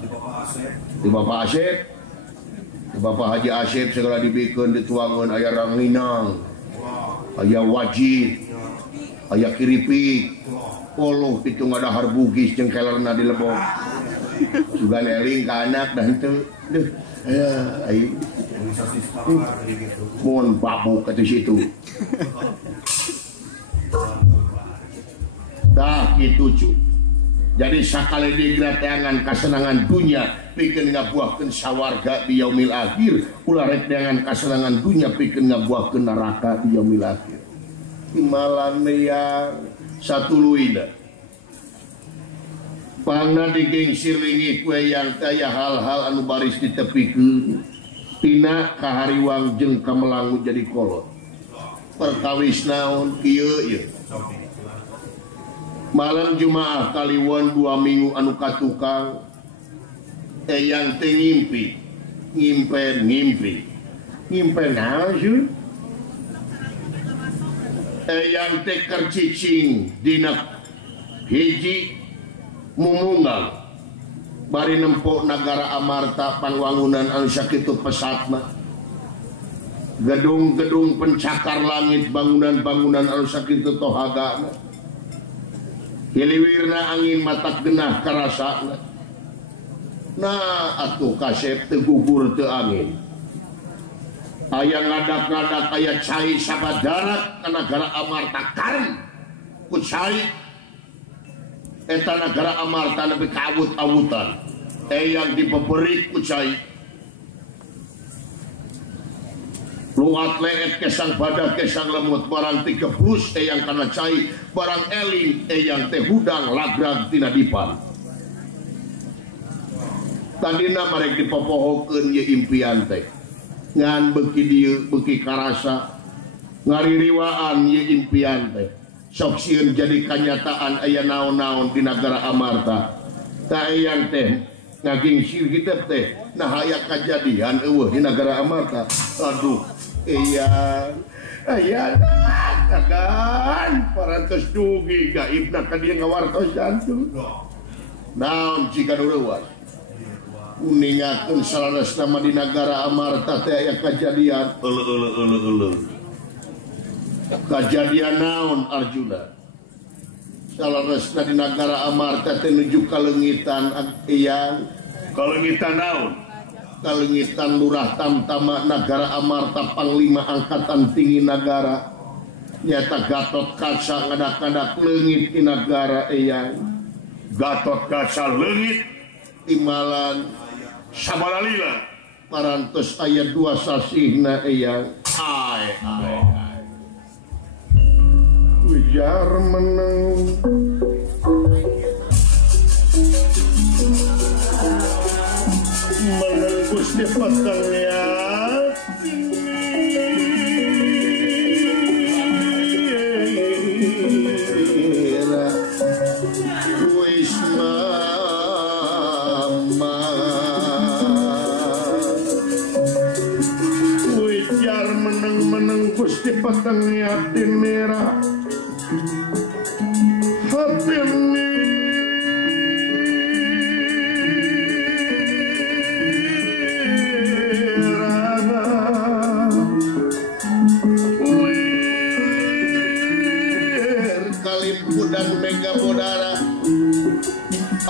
di Bapak Asep, di Bapak Haji Asep segala dibikin dituangan ayah ranginang, ayah wajib, ayah kiripik, poloh itu nggak ada harbugis jengkelerna di lebok, juga neling ke anak dan itu, ayo, mohon babu ke situ. Dah gitu cu. Jadi sakali digrateangan kasenangan dunia pikeun ngabuahkeun sawarga di yaumil akhir ulah rek dengan kasenangan dunia pikeun ngabuahkeun neraka di yaumil akhir. Imalan yang satuluina pangna digengsiringi kue yang kaya hal-hal anu baris ditepikeun tina kahariwang jeung kamelangu jadi kolot perkawis naon kieu ieu malam Jumaah Kaliwon 2 minggu anu katukang yang teh ngimpi naon sih yang teh kercicing dina hiji mumunggal bari nempok negara Amarta pangwangunan anu sakitu pesatna gedung-gedung pencakar langit bangunan-bangunan anu sakitu tohagana hiliwirna angin matak genah karasana nah atuh kasep teu gugur teu angin aya ngadak-ngadak aya cai sabadarat ka negara Amarta karem ku cai eta negara Amarta nepi ka awut-awutan yang dipeberik ku cai luat leet kesang badak kesang lemut barang dikebrus yang kana cai barang eling yang teh hudang lagrag tina dipan tadina marek dipopohokeun ye impian teh ngan beuki dieu beuki karasa ngaririwaan ye impian teh sok sieun jadi kanyataan aya naon-naon di negara Amarta ta eyang teh ngaging sieun kitu teh nah aya kajadian eueuh di negara Amarta aduh eyang aya kagan parantos dugi gaibna ka dieu ngawartosan tuh naon jika nuruwas uningakeun salaresna mah di negara Amarta teh aya kajadian kajadian naon Arjuna salaresna di negara Amarta teh nuju kalengitan eyang kalengitan naon kalengitan lurah tamtama negara Amarta panglima angkatan tinggi negara nyata Gatot Kaca ngadak-ngadak leungit di negara eyang Gatot Kaca leungit timalan sabalalila parantos aya 2 sasihna eyang ujar meneng Gusti petengnya wis mama ujar meneng-meneng Gusti petengnya tinira hati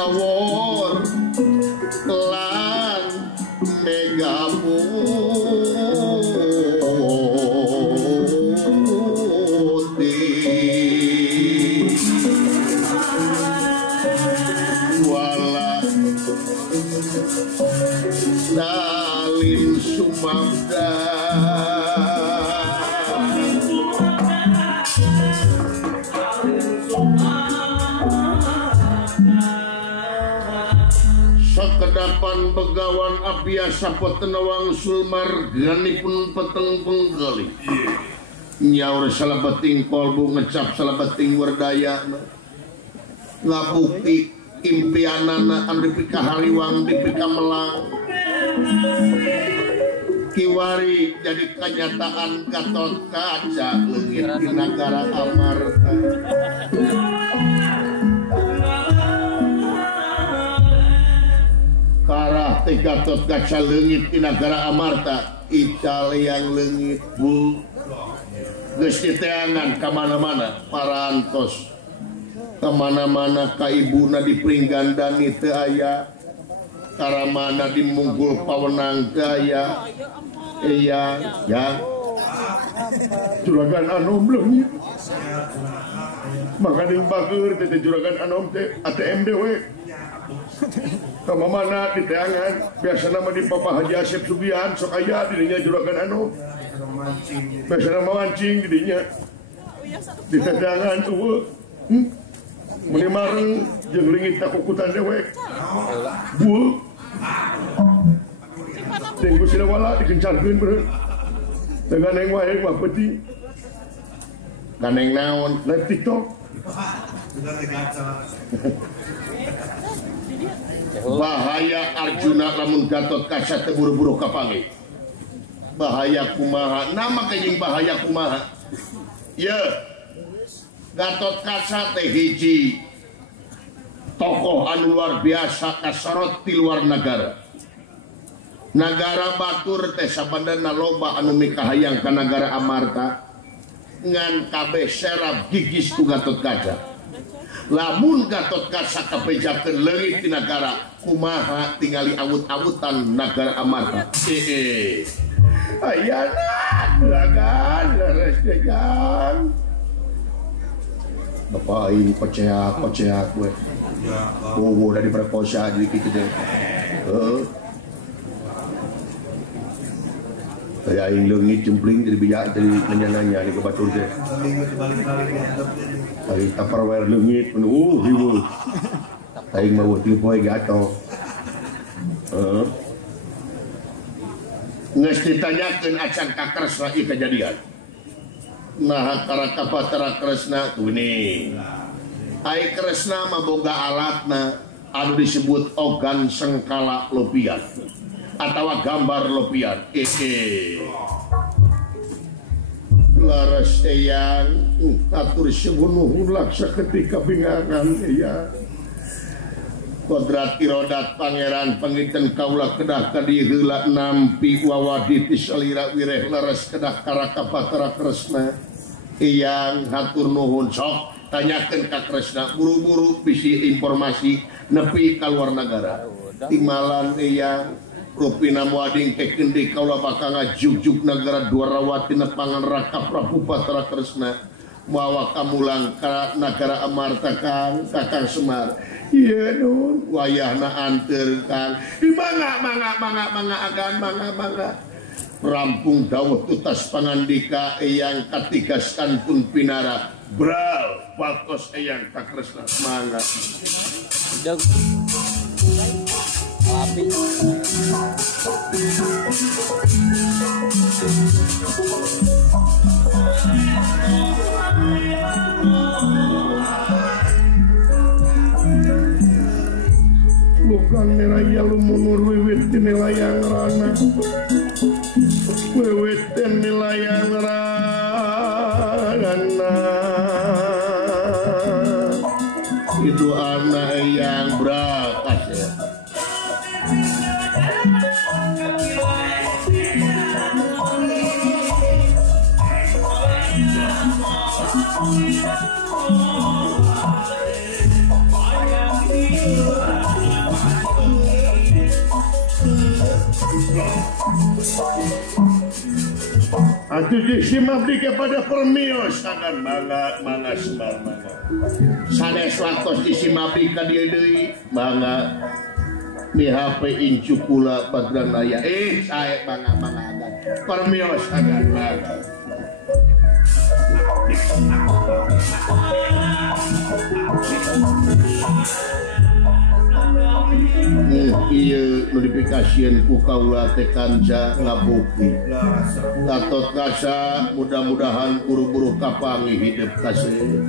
awor lan mega putih wala dalin sumangga kedapan begawan abiasa petenawang sulmar ganipun peteng penggali nyaur salabeting kolbu ngecap salabeting werdaya ngabukti impianana anu dipika hariwang dipika melang kiwari jadi kenyataan Gatot Kaca leungit di negara Amarta karah teh Gatot Kaca leungit di negara Amarta ical yang leungit bu geus diteangan ka mana-mana parantos ka mana-mana ka ibuna di Pringgandani teu aya karamana di Munggul Pawenang teu aya eyang yang Juragan Anom leungit makaning bageur teh Juragan Anom teh ATM dewe kama mana di teangan biasa nama di Papa Haji Asep Sugihan sok aya dirinya Juragan Anom biasa nama mancing dirinya di teangan tuh Meni mareng jeung leungit takukutan dewek. Bu. Tengku sila wala dikencarkeun beureun. Dengan yang wae mah penting. Ganeng naon? Live TikTok. Bahaya Arjuna lamun Gatot Kaca teu buru-buru ka panggih. Bahaya kumaha? Nama kaying bahaya kumaha? Ya. Gatot Kaca teh hiji tokoh anu luar biasa kasorot di luar negara. Nagara batur teh sabandana loba anu mikahayang ka nagara Amarta ngan kabeh serap gigis ku Gatot Kaca. Lamun Gatot Kaca kapejakeun leungit di nagara kumaha tingali awut-awutan nagara Amarta. Ayana lagan leres degan. Bapak ini koceak gue. Oh, dari perkosa jadi gitu deh. Saya ingin leungit cempling jadi bijak jadi nanya di ke batur deh. Hari Tupperware leungit penuh ribu. Saya mau tipu gato. Nges ditanyakan acan kakresna ieu kejadian. Nah karaka patara Kresna kuning. Ai Kresna mah boga alatna anu disebut ogan sengkala lopian atawa gambar lopian. Laras eyang atur sebunuh laksa ketika bingangan ya. Kodrat irodat pangeran panginten kaula kedah kadi heula nampi wawaditi salira wireh laras kedah karaka patara Kresna. Yang hatur nuhun sok tanyakeun ka Kresna buru-buru bisi informasi nepi ka luar negara. Timalan eyang rupina moading kekeun deui kaula bakal ngajugjug negara Dwarawati nepangan Raka Prabu Batara Kresna mawa kamulang ka nagara Amarta Kang Kakang Semar. Ieu nun wayahna anteur Kang. Mangga agan. Rampung dawuh tutas pangandika eyang katigas kantun pinara bral patos eyang ka Kresna mangga deg api bukan nilai lumunur wiwit nilayang rana wiwit nilayang rana itu anak yang berakas ya. Atuh disimabdi kepada permios akan mangga Semar mangga. Sanes waktos disimabdi ka dieu deui mangga mihape incu kula badran aya sae mangga agan. Permios agan mangga. Iya notifikasian ku kaula teh kanca ngabukti. Gatot Kaca mudah-mudahan buru-buru kapangi hidup kasih.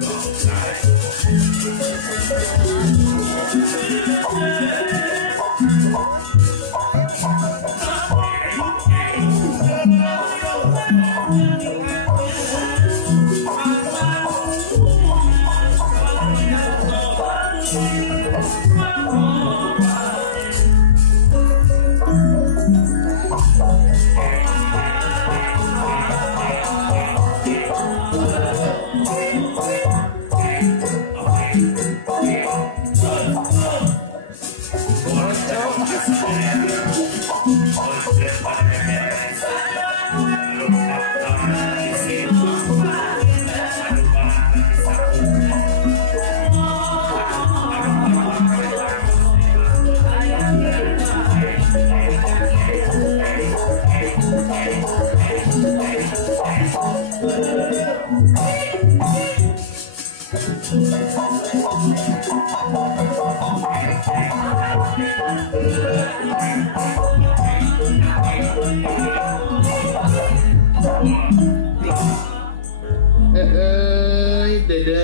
Dede.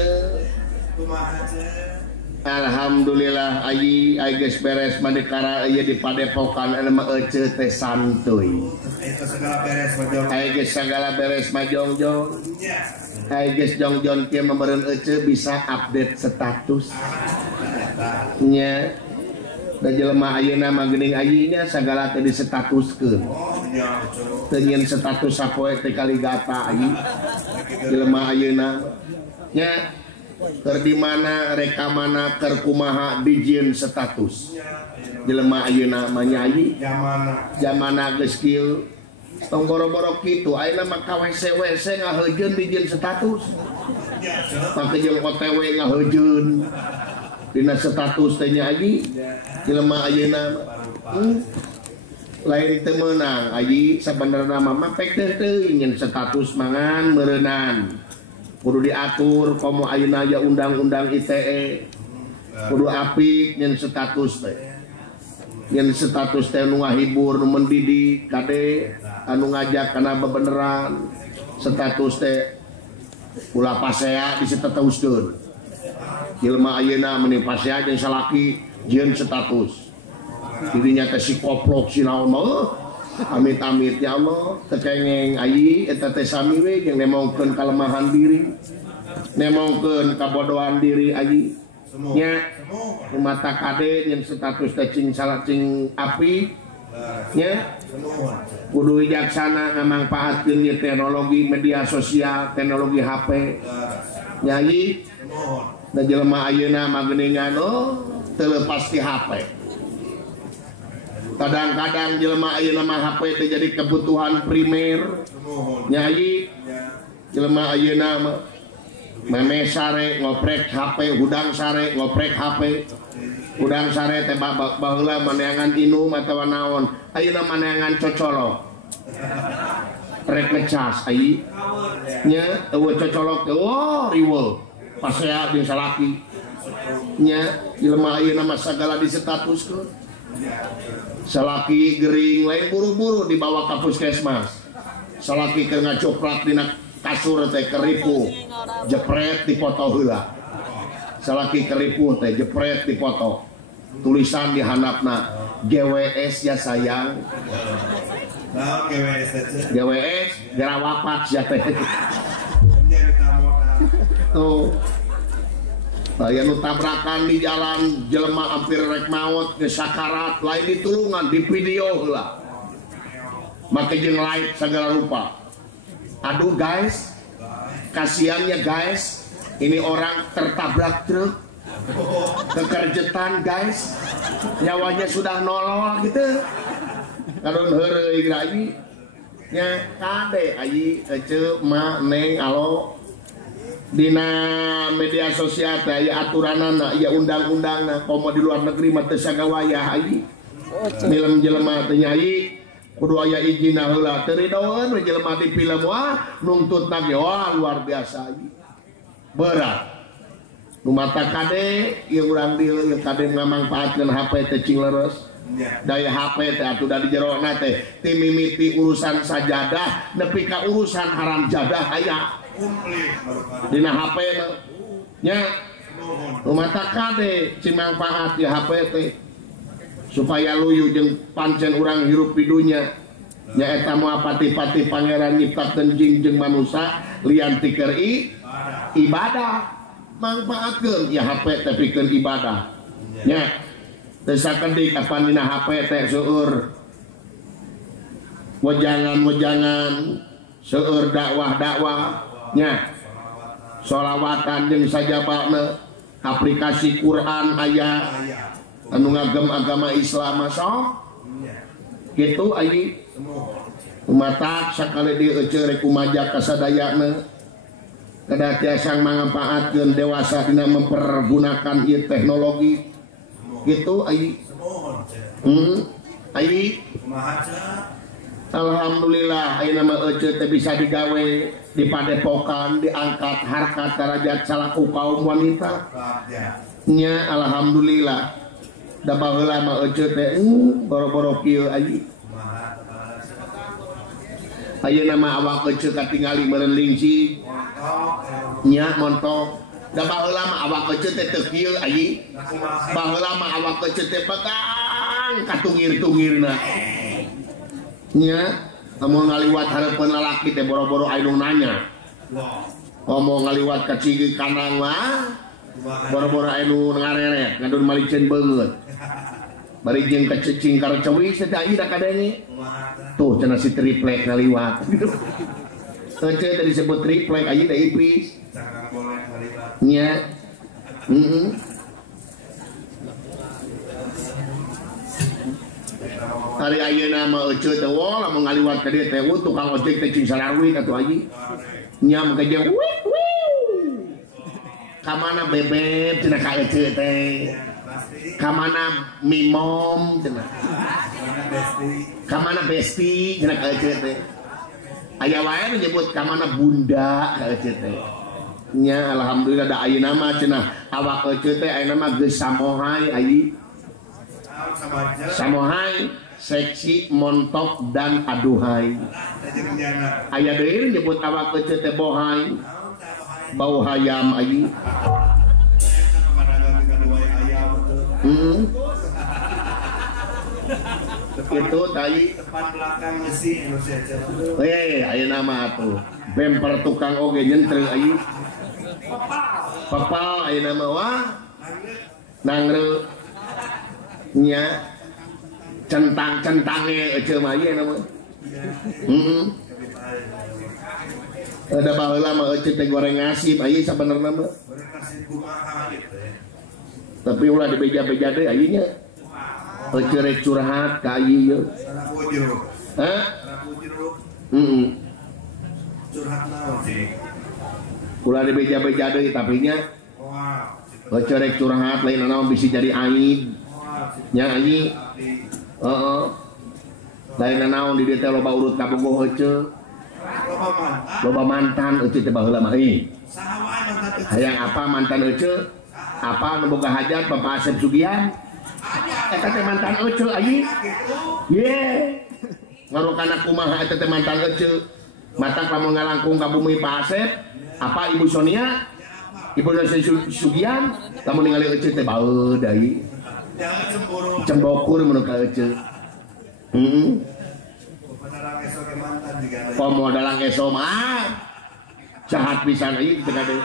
Kumaha aja. Alhamdulillah ayi geus beres madekara ieu di Padepokan anu mah ece teh santuy. Eta segala beres majong. Ai geus sagala beres majongjong. Nya. Ai geus jongjon kieu membeureun ece bisa update status. Nya. Da jelema ayeuna mah geuning ayinya sagala teh disetatuskeun. Oh, nya betul. Teu nyieun status sapoe teh kaligata ayi. Jelema ayeuna nya keur di mana rekamana keur kumaha dijieun status. Jelema ayeuna mah nyai zamana geus kieu tong boro-boro kitu ayeuna mah ka WC ngaheujeun dijieun status. Make jeung OTW ngaheujeun dina status teh nyai. Jelema ayeuna lain teu meunang aji sabenerna mah pek teuing nyen status mangan meureunnan. Kudu diatur komo ayeuna aya undang-undang ITE. Kudu apik nyen status teh. Nyen status teh nu ngahibur nu mendidik kade anu ngajak kana bebeneran. Status teh ulah pasea disetatuskeun. Jelema ayeuna meuni pasea jeung salaki jieun status. Dirinya teh si koplok si naon mah amit-amit ya Allah tekengeng ayi eta teh sami we jeung nemongkeun kalemahan diri nemongkeun kabodohan diri ayi nya rumata kade yang status teh cing salah cing api nya kudu wijaksana ngamangpaatkeun ieu teknologi media sosial teknologi HP nyai da jelema ayeuna mah geuningan teu leupas ti HP. Kadang-kadang jelema ayeuna mah HP teh jadi kebutuhan primer. Nyai jelema ayeuna mah meme sare ngoprek HP, hudang sare ngoprek HP. Hudang sare teh baheula maneangan inum atawa naon. Ayeuna maneangan cocolok. Rek ngecas ai. Nya eueuh cocolok teh riweuh. Pasea jeung salaki. Nya jelema ayeuna mah sagala disetatuskeun. Salaki gering lain buru-buru dibawa ke puskesmas. Salaki keur ngacoklat dina kasur teh keripu jepret dipoto heula. Salaki keripu teh jepret dipoto. Tulisan di handapna GWS ya sayang. Nah, GWS aja. GWS gara wafat sia teh. Tuh. Aya nu tabrakan di jalan jelema hampir rek maut geus sakarat lain ditulungan di video heula. Make jeung live segala rupa. Aduh guys, kasihannya guys, ini orang tertabrak truk. Kekerjetan guys, nyawanya sudah nolol gitu. Kadon heureuy lagi. Nya kade ayi ece ma neng alo dina media sosial teh aya aturanana aya undang-undangna komo di luar negeri mah teu sagawayah ayi. Film jelema teh nyai kudu aya izina heula teu ridoeun we jelema di film wah nuntut lagi wah luar biasa ayi. Berat. Nu mata kade ieu urang dieu ieu kade ngamangpaatkeun HP teh cing leres. Daya HP teh atuh da di jerona teh ti mimiti urusan sajadah nepi ka urusan haram jadah aya. Dina HP nya rumata kade cimangpaat ya HP teh supaya luyu jeung pancen urang hirup di dunya nya eta moal pati-pati pangeran nyiptakeun jing jeung manusia lian ti keur ibadah mangpaatkeun ya HP teh pikeun ibadah nya teu sakedik apa dina HP teh seueur wejangan-wejangan seueur dakwah-dakwah nya sholawatan jeung sajabana aplikasi Quran aya anu ngagem agama Islam sok kitu ayi umatak sakali di ece rek kumaja kasadayana kada tiasa mangampaatkeun dewasa dina mempergunakan ieu teknologi kitu ayi ayi alhamdulillah ayeuna mah ece teh bisa digawe di Padepokan diangkat harkat derajat salaku kaum wanita nya alhamdulillah da baheula mah ece teh boro-boro kieu ayi ayeuna mah awak ece katingali meureun lingsi nya montok da baheula mah awak ece teh teu kieu ayi baheula mah awak ece teh petang katungir-tungirna nya lamun ngaliwat hareupeun lalaki teh boro-boro anu nanya ngomong ngaliwat ka cigi kanang mah boro-boro anu ngareret ngadun malicen beungeut bari jeung ka cicing karcewi teh ieu da kadenge tuh cenah si triplek ngaliwat teu teh disebut triplek aya da ipis nya hari ayeuna mah ece teh lamun ngaliwat ka dieu teh tukang ojek teh cing sararwi atuh aji nya mah jeung wik kamana bebek cenah ka ece teh kamana mimom cenah kamana besti cenah ka ece teh aya wae nyebut kamana bunda ka ece teh nya alhamdulillah da ayeuna mah cenah awak ece teh ayeuna mah geus samohai ayi samohai seksi montok dan aduhai aya deui nyebut awak ece teh bohai bau hayam ayi itu tai depan belakang besi ayeuna mah atuh bemper tukang oge nyentreu ayi papal ayeuna mah wah nangreu nya centang-centange ece mah ieu mah ada baheula mah ece teh goreng ngasip aya sabenerna mah goreng ngasip kumaha gitu ya tapi ulah dibeja-beja deui aya nya ece rek curhat ka ieu ye hah curhat naon sih ulah dibeja-beja deui tapi nya ece rek curhat lain naon bisa jadi aib nya anjing lain naon di dieu teh loba urut kabogoh ece loba mantan ece teh baheula mah hayang apa mantan ece apa nu boga hajat Bapak Asep Sugian eta teh mantan ece ayi ye ngarokana kumaha eta teh mantan ece matak lamun ngalangkung ka bumi Pak Asep apa Ibu Sonia Ibu Sugian lamun ningali ece teh baeud ayi cembokur mun ka ece pomo dalang eso mah jahat pisan ieu teh kade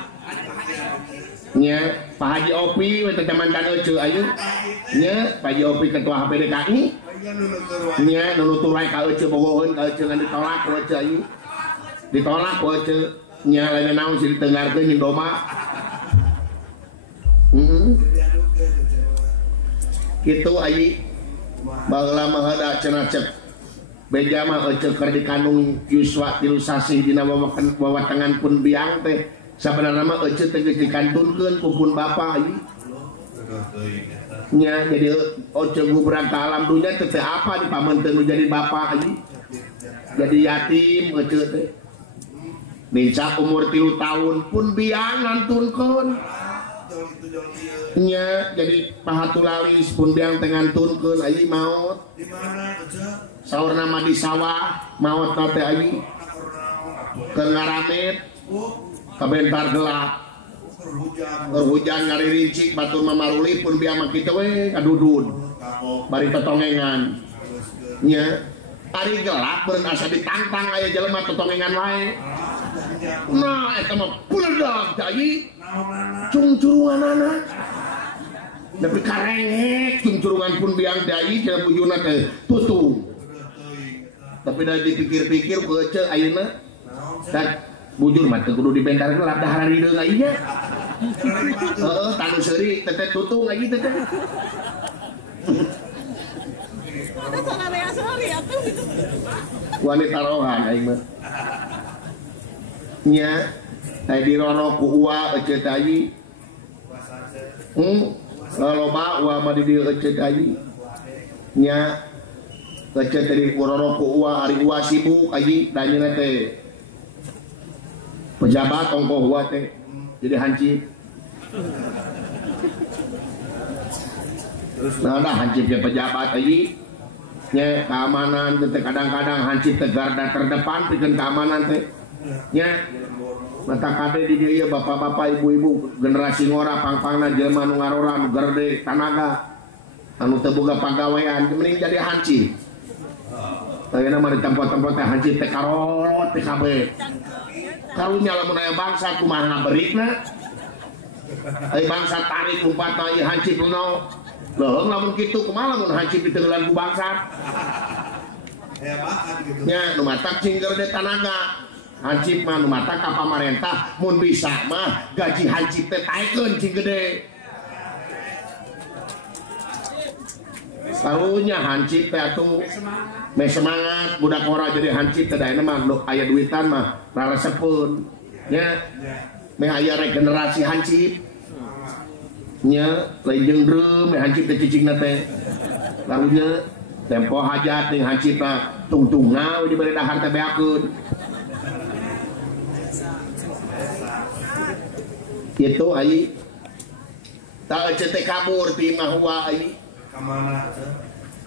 nya Pak Haji Opi we teh mantan ece ayu nya Pak Haji Opi ketua HPDKI nya nunutur wae ka ece bogoheun ka ece ngan ditolak ku ece ayu ditolak ku ece nya lain naon sih ditenggarkeun jeung doma kitu ayi baheula mah hada cenah cek beja mah ece keur dikandung yuswa 3 sasih dina wawatangan pun biang teh sabenerna mah ece teh geus dikantunkeun ku pun bapa ieu nya jadi ece gubran ka alam dunya teh apa dipamenteu nu jadi bapa ieu jadi yatim ece teh mincak umur 3 tahun pun biang ngantunkeun nya jadi pahatulalis pun biang teh ngantunkeun ieu maot di mana ece saur nama di sawah maut teh ayi keur ngaramet kabentar gelap hujan ngaririnci batur mamaruli pun biang mah kitu we kadudud bari tetongengan nya ari gelap beureun asa ditantang aya jelema tetongengan wae nah eta mah puledag teh ayi cungcurunganana tapi karengek cungcurungan pun biang teh ayi cenah bujuna teh tutung tapi dah dipikir-pikir ku ece ayeuna dan bujur mah teu kudu dibentar gelap dahar di deung ieu nya heeh tanu seuri teh tutung lagi teh ada sanarea seuri atuh wanita rohan aing mah nya aya diroro ku uwa ece teh ayi loba uwa mah di dieu ece teh ayi nya ece teh uroro ku uwa ari uwa sibuk aji danyeuna teh pejabat ongkoh uwa teh jadi hancip nah hansip ke pejabat aji nya keamanan teh kadang-kadang hansip teh garda terdepan pikeun keamanan teh nya mata kade di dia bapak-bapak ibu-ibu generasi ngora pang-pangna jelema nu ngarora nu gerde tanaga anu teu boga pagawean mending jadi hansip. Ayeuna mah di tempat-tempat teh hansip teh karolot teh kabeh. Karunya lamun aya bangsa kumaha ngaberikna. Ai bangsa tarik umpatna ieu hansip leuno. Leuheung lamun kitu kumaha lamun hansip ditenggelan ku bangsa. Ya makan gitu. Nya nu matak cing gerde tanaga. Hansip mah nu mata ka pamarentah mun bisa mah gaji hansip teh taekeun cing gede. Sarunya hansip teh atuh me semangat budak ora jadi hansip teh daena mah aya duitan mah raresepeun nya me aya regenerasi hansip nya lain jeung dreum me hansip teh cicingna teh larunya tempo hajat ning hansipna tungtunga di bari dahar teh beakeun. Itu ai tak ecet kabur ti mahua ai Kamana?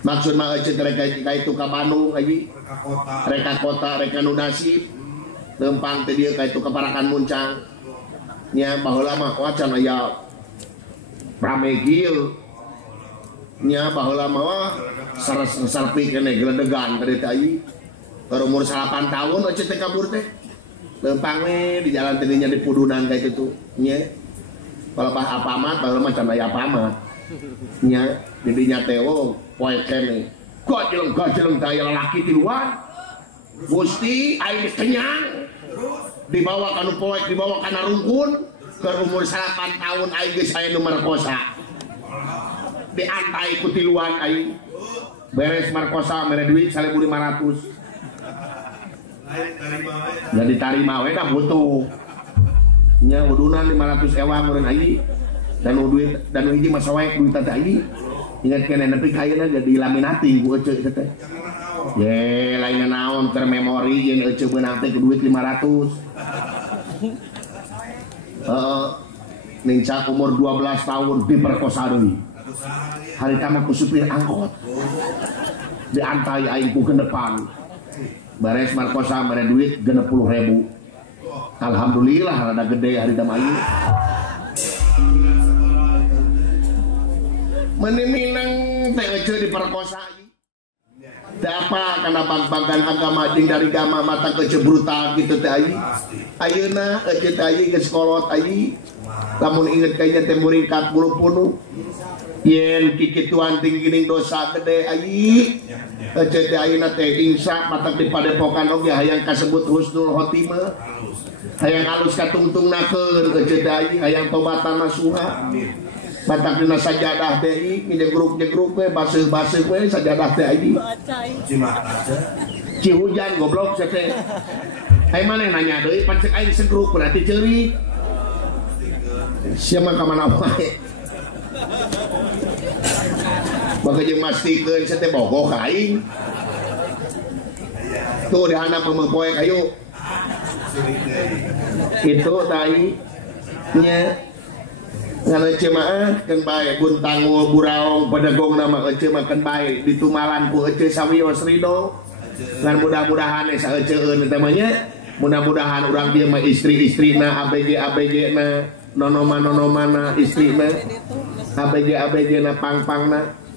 maksud mah ecet reka itu ka Bandung ai reka kota reka nu nasib lempang teh dieu ka itu kaparakan muncang nya baheula mah wacan aya rame kieu nya baheula mah sarpi kene geledegan tadi teh ai umur 8 tahun ecet kabur teh lempang we di jalan tadinya di pudunan kayak itu nya kalau pas apamat kalau macam aya apamat nya didinya teo poe kene gajleng teh lalaki di luar Gusti aing kenyang dibawa kana poek dibawa kana rungkun ke umur 8 tahun aing geus aya nu merkosa diantai ku tiluan aing beres merkosa mere duit 1.500 jadi tarima we dah butuh nya udunan 500 ewang urang ai dan duit dan hiji mah sawaek duit teh ai ingat kene nepi ka ayeuna jadi laminating ku ece teh ye lain naon keur memori jeung ece beunang teh ku duit 500 ning cak umur 12 tahun diperkosa deui hari tama ku supir angkot diantai aing ku ke depan bares markosa mere duit 60.000. Alhamdulillah rada gede hari damai. Meninang teh ece diperkosa. Da kana bag-bagan agama jeung dari agama mata kecebrutan gitu teh ai. Ayeuna ece teh ai geus kolot ai. Lamun inget kayaknya teh muringkat bulu punu. Yen kikituan tinggining dosa gede ai ece teh ayeuna teh insya matak di padepokan oge hayang kasebut husnul khotimah hayang alus katungtungnakeun ece teh ai hayang tobatan nasuha matak dina sajadah teh nyegruk we baseuh we sajadah teh ai ci hujan goblok teh ai maneh nanya deui pan ceuk aing segruk berarti ceurik sia mah ka mana wae maka jeung mastikeun teh bogoh ka aing tuh dihana pempoe kayu itu tai nya ngana ece mah keun bae buntang buraong padagong nama ece mah keun bae ditumalan ku ece sawios ridho ngan mudah-mudahan sa eceueun teh mah nya mudah-mudahan urang dieu mah istri-istrina ABG na nonoma-nonomana istrina ABG na pang-pangna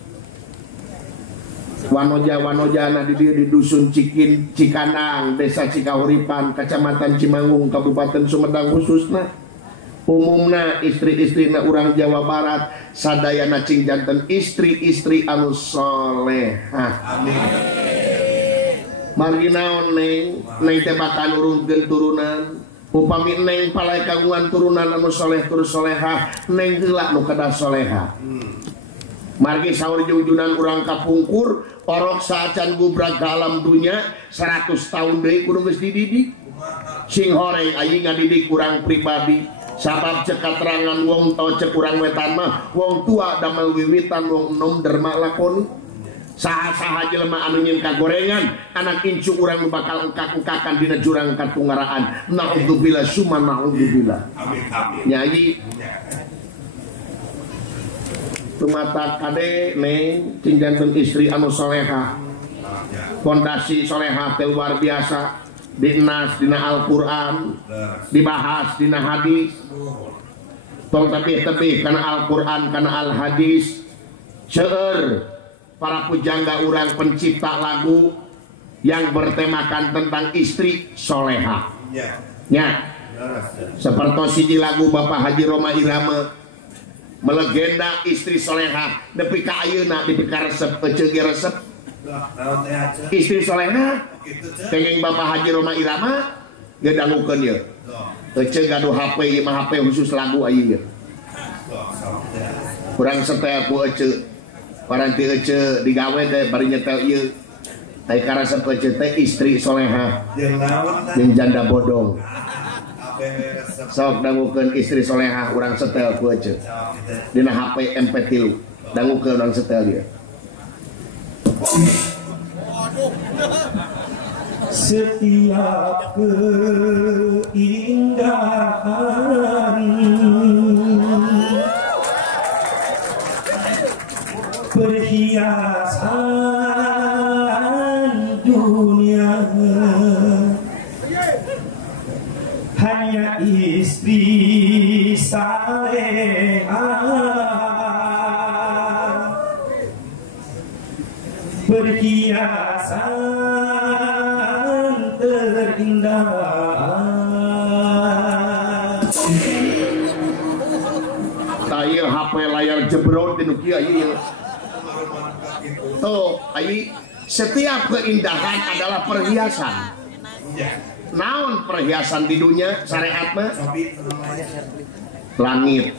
wanoja-wanojana di dia di dusun Cikanang, desa Cikahuripan, kecamatan Cimangung, Kabupaten Sumedang khususna umumna istri-istrina urang Jawa Barat sadayana cing janten istri-istri anu solehah. Amin. Margi naon neng teh bakal nurunkeun turunan upami neng palai kagungan turunan anu soleh tur solehah neng heula nu kedah solehah. Margi saur junjunan urang kapungkur orok saacan gubrak ka alam dunya 100 tahun deui kudu geus dididik sing horeng aing ngadidik urang pribadi sabab cek katerangan wong tau cek urang wetan mah wong tua damel wiwitan wong enom derma lakoni saha-saha jelema anu nyeun kagorengan anak incu urang nu bakal engkak-engkakan dina jurang katunggaraan naudzubillah summa naudzubillah amin amin nyai Tumata kade neng tinggalkan istri anu soleha, fondasi soleha luar biasa, dinas dina Al-Quran, dibahas dina hadis, tong tebih karena Al-Quran karena Al-Hadis, seueur para pujangga urang pencipta lagu yang bertemakan tentang istri soleha. Ya, seperti si lagu Bapak Haji Roma Irama melegenda istri soleha nepi ka ayeuna nepi ka resep ece ge resep istri soleha kenging Bapak Haji Roma Irama ge dangukeun ye ece gaduh HP ieu mah HP khusus lagu ieu kurang setel ku ece paranti ece digawe teh bari nyetel ieu teh ka resep ece teh istri soleha jeung janda bodong. Sok dangukeun istri soleha urang setel ku ece dina HP MP3 dangukeun urang setel dia. Setiap keindahan perhiasan dunia hanya istri saleha perhiasan terindah. Taya HP layar jebrot dinu kieu ieu. Tuh, ai setiap keindahan adalah perhiasan. Naon perhiasan di dunia syariat mah? Langit,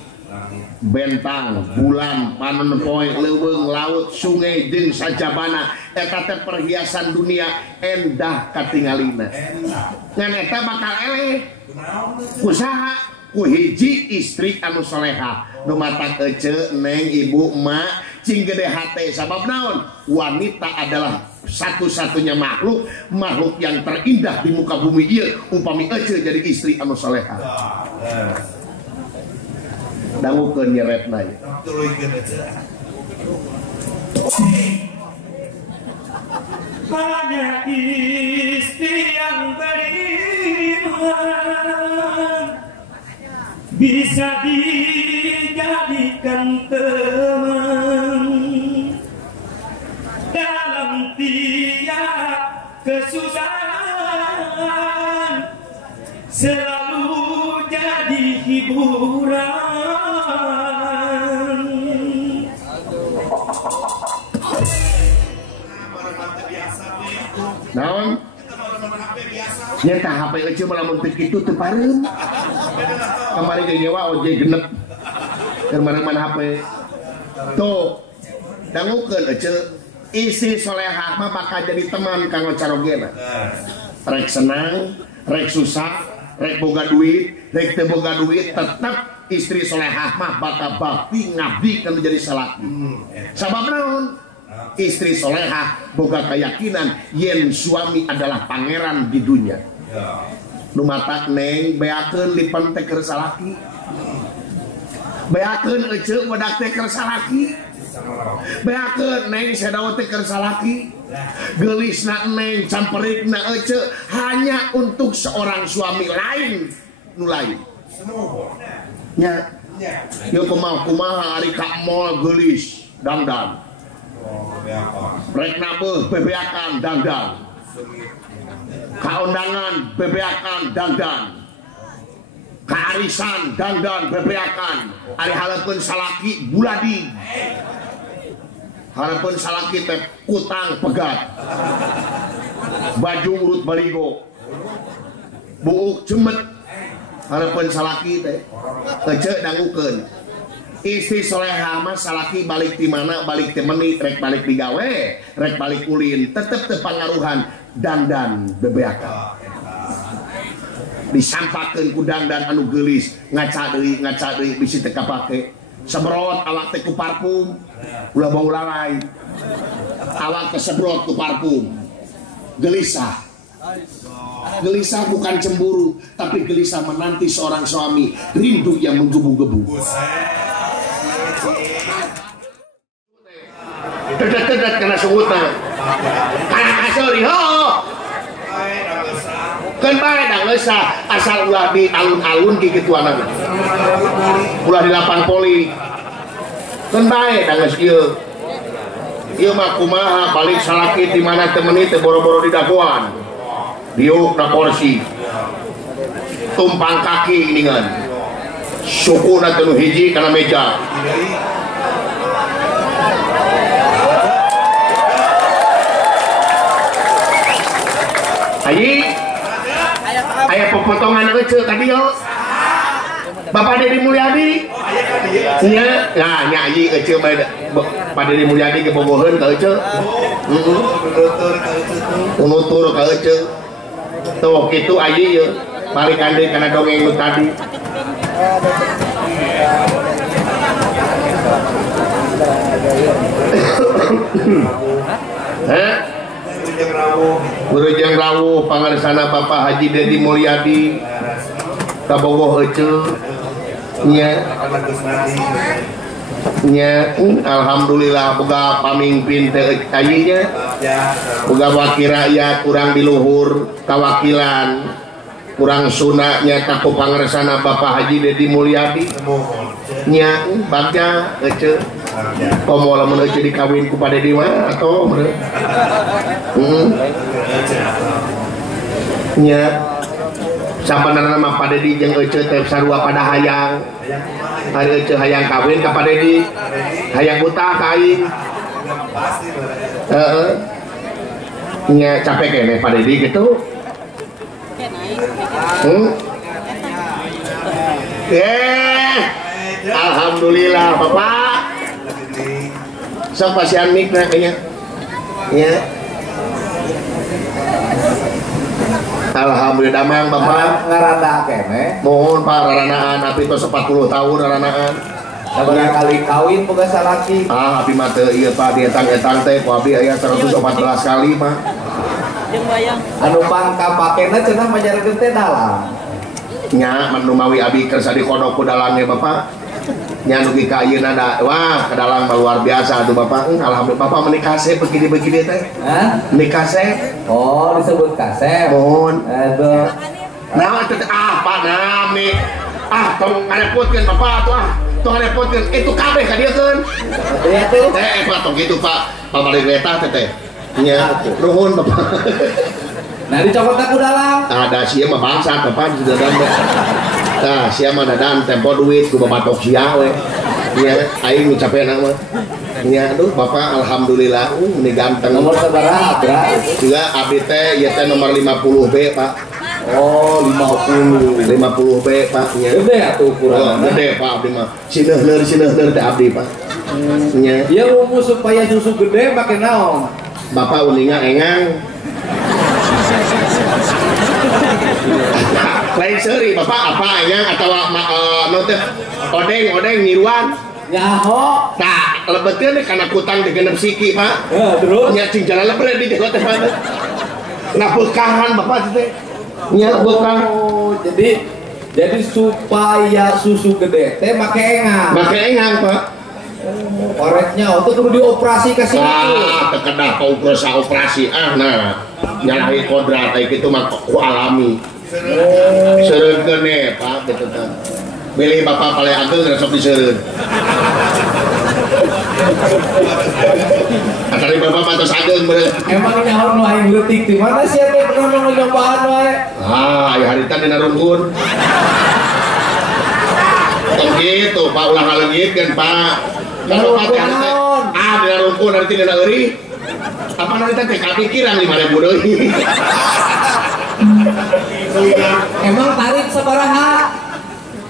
bentang, bulan, panen poe, leuweung, laut, sungai, jeung sajabana eta teh perhiasan dunia endah katingalina. Ngan eta bakal eleh usaha ku hiji istri anu soleha nu matak ece neng ibu emak cing gede hate sabab naon wanita adalah satu-satunya makhluk yang terindah di muka bumi ieu upami ece jadi istri anu soleha. Dangukeun nyeretna ieu. Hanya istri yang beriman bisa dijadikan teman dalam tiap kesusahan, selalu jadi hiburan. Naon? Nyata HP ece malah mun teu kitu teu pareum. Kamari ge nyewa ojek genep. Keur mana HP. Tuh. Dangukeun ece isi solehah mah bakal jadi teman kanggo carogena. Rek senang, rek susah, rek boga duit, rek teu boga duit, tetep istri solehah mah bakal bakti ngabdi kana jadi salaki. Sabab naon? Istri solehah boga keyakinan yen suami adalah pangeran di dunia. Nu matak neng beakeun lipan teh keur salaki. Beakeun ece wadak teh keur salaki. Beakeun neng sedawa teh keur salaki. Geulisna neng camperikna ece hanya untuk seorang suami lain nu lain. Nya. Yo kumaha ari ka mall geulis dangdang. Rek nabeuh bebeakan dangdang. Kaundangan bebeakan dangdang. Kaarisan dangdang bebeakan. Ari haleupkeun salaki buladi. Harapeun salaki teh kutang pegat. Baju urut baligo. Buuk cemet. Harapeun salaki teh ece dangukeun. Istri soleha mah salaki balik di mana balik di menit rek balik digawe rek balik ulin tetep teu pangaruhan dandan bebeakan disampakeun ku dandan anu geulis ngaca deui bisi teu kapake sebrot awak teh ku parfum ulah bau lalai awak teh sebrot ku parfum gelisah bukan cemburu tapi gelisah menanti seorang suami rindu yang menggebu-gebu. Dedet kena sungutna. Kana kasori ho. Kan bae da geus asal ulah di alun-alun ki kituanan. Ulah di lapang poli. Kan bae da geus ieu. Ieu mah kumaha balik salaki di mana temeni teh boro-boro di dagoan. Diuk na kursi. Tumpang kaki ningan. Sukuna teh nu hiji kana meja. Ayi aya pepotongan ece tadi yo Bapak Dedi Mulyadi nya nah nya ayi ece Pak Dedi Mulyadi ke boboheun ka ece nutur ka ece tuh kitu ayi ye balik ande kana dongeng nu tadi Berujang rawuh pangarsana Bapak Haji Dedi Mulyadi kabogoh ece nya alhamdulillah boga pamimpin teh ayinya boga wakil rakyat kurang di luhur kawakilan kurang sunahnya kaku pangarsana Bapak Haji Dedi Mulyadi nya bagja ece komo lamun ece dikawin ku Pak Dedi mah atau nya sabanana mah Pak Dedi jeung ece teh sarua pada hayang hari ece hayang kawin ka Pak Dedi hayang buta ka aing nya capek kene Pak Dedi gitu alhamdulillah Bapak sok pasian mik na kayaknya ya alhamdulillah mang Bapak ngaranda kene mohon Pak raranaan api itu 40 tahun raranaan sabarang kali kawin boga salaki api mah teu ieu Pak di etang-etang teh ku abi aya 114 kali mah anu pangka pakena cenah majarekeun teh dalang nya manumawi abi kersa di kodok ku dalangnya Bapak nya nu ka ayeuna da wah ke dalang luar biasa tuh Bapak alhamdulillah Bapak menikah saya begini-begini teh menikah saya oh disebut kasep mohon aduh nah teh apa nami tong ngarepotkeun Bapak tong ngarepotkeun itu kabeh ka dieu keun ya tuh Pak tong kitu Pak pabalik kereta teh nya nuhun Bapak nah dicopot aku dalang ada sia mah bangsa Bapak sudah danda nah sia mah dadan tempo duit ku babatok sia we nya aing nu capena mah nya aduh Bapak alhamdulillah ini ganteng nomor sabaraha bra juga abdi teh ieu teh nomor 50B Pak oh 50B Pak nya gede atuh kurang gede Pak abdi mah sineuleur teh abdi Pak nya ieu rumus supaya susu gede make naon Bapak uninga engang lain seuri Bapak apa engang atau nu teh odeng niruan nyaho nah lebetkeun kana kutang digenep siki Pak terus nya cing jalan lebre di teh mana nah bekahan Bapak teh nya bekah jadi supaya susu gede teh make engang Pak koreknya itu kudu dioperasi kasih tekedah ke operasi nah nyalahi kodrat kayak gitu mah ku alami seureun kene Pak gitu kan milih Bapak paling ageng resok diseureun atari Bapak matos ageng bener emang nyaho nu aing leutik di mana sih teh pernah nyobaan wae aya harita dina rungkun tong kitu Pak ulah ngaleungitkeun Pak kalau Pak dina rungkun nanti dina eueuh apa nanti teh kapikiran 5.000 deui emang tarif sabaraha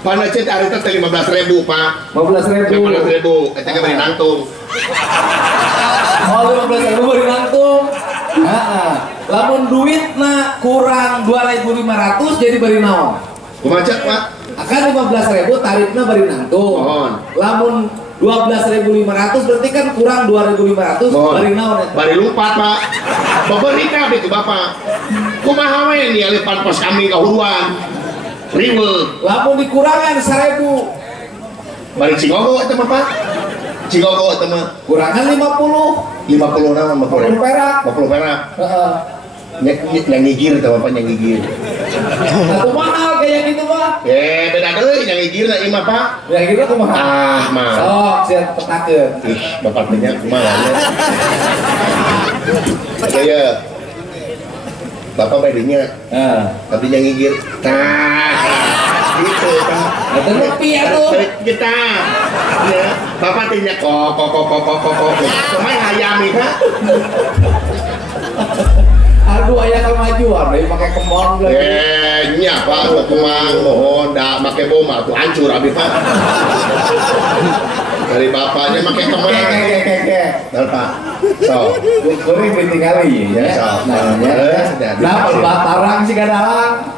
Panacet hari teh 15.000 Pak 15.000 eta ge bari nangtung oh 15.000 bari nangtung lamun duitna kurang 2.500 jadi bari naon kumaha Pak akan 15.000 tarifna bari nangtung lamun 12.500 berarti kan kurang 2.500 bari naon eta bari lupat Pak babari kabeh ku Bapak kumaha we nih alipan pos kami kahuruan riweuh lamun dikurangan 1.000 bari cigogo eta mah Pak cigogo eta mah kurangan 50 50 nama 50 perak. 50 perak. Yang ngigir tau apa yang ngigir. Satu mahal kayak gitu mah. Beda deui yang ngigir na imah Pak. Yang gitu tuh mahal. Ah, mah. Sok siap petakeun. Ih, bapak tanya kumaha ya. Saya bapak bedanya. Tapi yang ngigir. Nah, gitu Pak. Itu rupiah tuh. Kita. Ya, bapak tanya kok. Cuma ngayami Pak. Aduh ayah kemajuan, deh pakai kemon lagi. Nya Pak, kumang mohon dah pakai boma tuh hancur abis Pak. Dari bapaknya pakai kemon. Benar Pak. So, goreng ditinggali ya. Nah, perbatarang sih kadalang.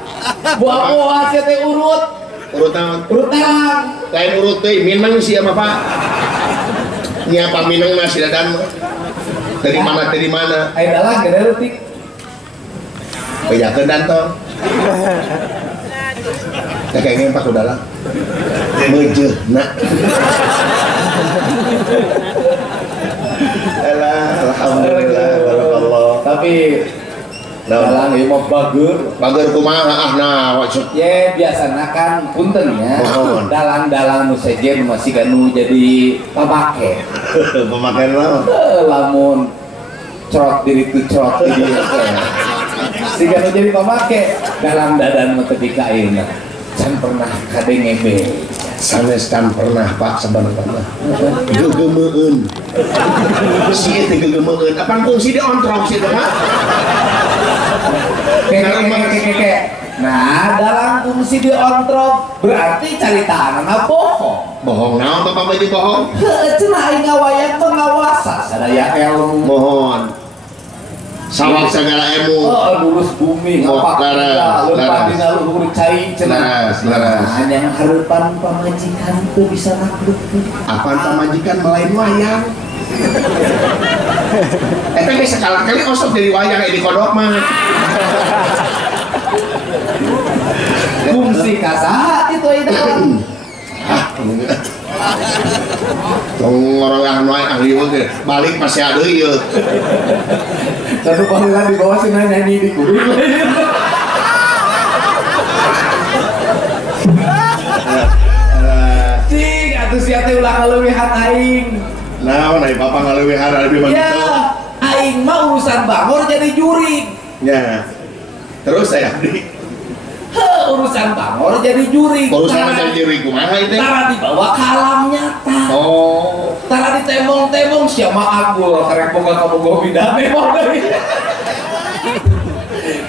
Buah-buah sih teh urut. Urut naon? Urut terang. Lain urut teh minang sih sama Pak. Nya Pak minang masih dadan. Dari mana? Ayo dalang gede rutik. Bejakeun dan tong. Ya kayaknya Pak udah lah. Mejeuna. Alhamdulillah barakallah. Tapi dalang ieu mah bager kumaha nah maksud. Ya biasana kan punten ya. Dalang-dalang nu sejen masih ganu jadi pamake. Pemakai naon? Lamun crot diri tu crot diri. Siga nu jadi pamake dalam dadan mah teu dikaeuna. Can pernah kade ngebe. Sanes can pernah Pak sebenarnya. Gegemeun. Si teh gegemeun. Apaan fungsi diontrong sih Pak? Keke. Nah, dalam fungsi diontrong berarti caritaanna bohong. Bohong naon Bapak baju bohong? Heuh cenah aing ngawayang pengawasa sadaya ilmu. Mohon. Sawak segala ilmu. Lurus bumi ngapakna leumpah dina luhur cai cenah. Hanya hareupan pamajikan teu bisa naklukkeun. Apaan pamajikan melain wayang? Eta geus sekali osok dari wayang di kodok mah. Fungsi kasaha itu itu. Orang ahli oge balik masih ada ieu. Satu panggilan di bawah sih nyanyi di kuring. Cing atuh sia teh ulah ngaleuwihan aing. Naon ai Bapak ngaleuwihan lebih mah ya, aing mah urusan bangor jadi juri. Ya. Terus saya abdi. Urusan bangor jadi juri. Urusan jadi juri kumaha itu? Tara dibawa ke alam nyata. Oh. Tara ditemong-temong siapa agul karek boga kabogo bida memang deui.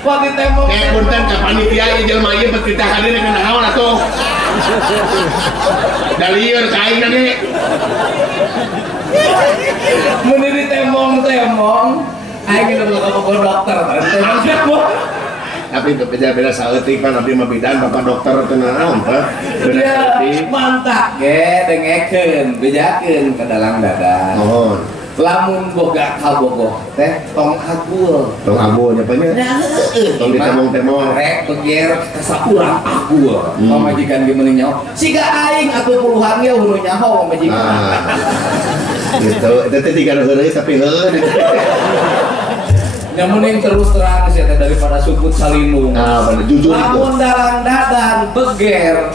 Kok ditemong. Punten ka panitia ieu jelema ieu petitah hadir kana naon atuh. Dalieur ka aing tadi. Mun ditemong-temong aing geus boga kabogo dokter tara ditemong-temong. Tapi beda saeutik kan abdi mah bidan Bapak dokter teu naon Pak. Ya, mantap ge dengekeun, bejakeun ka dalang dadan. Mohon. Lamun boga kabogoh teh tong agul. Tong agul nya nya. Nya heueuh. Tong ditemong-temong. Rek beger ka saurang agul. Pamajikan ge meuli nyaho. Siga aing atuh puluhan ge hulu nyaho pamajikan. Gitu. Eta teh tiga heureuy tapi heueuh. Yang mending terus terang sih daripada sukut salindung. Nah, bener jujur itu. Lamun dalang dadan beger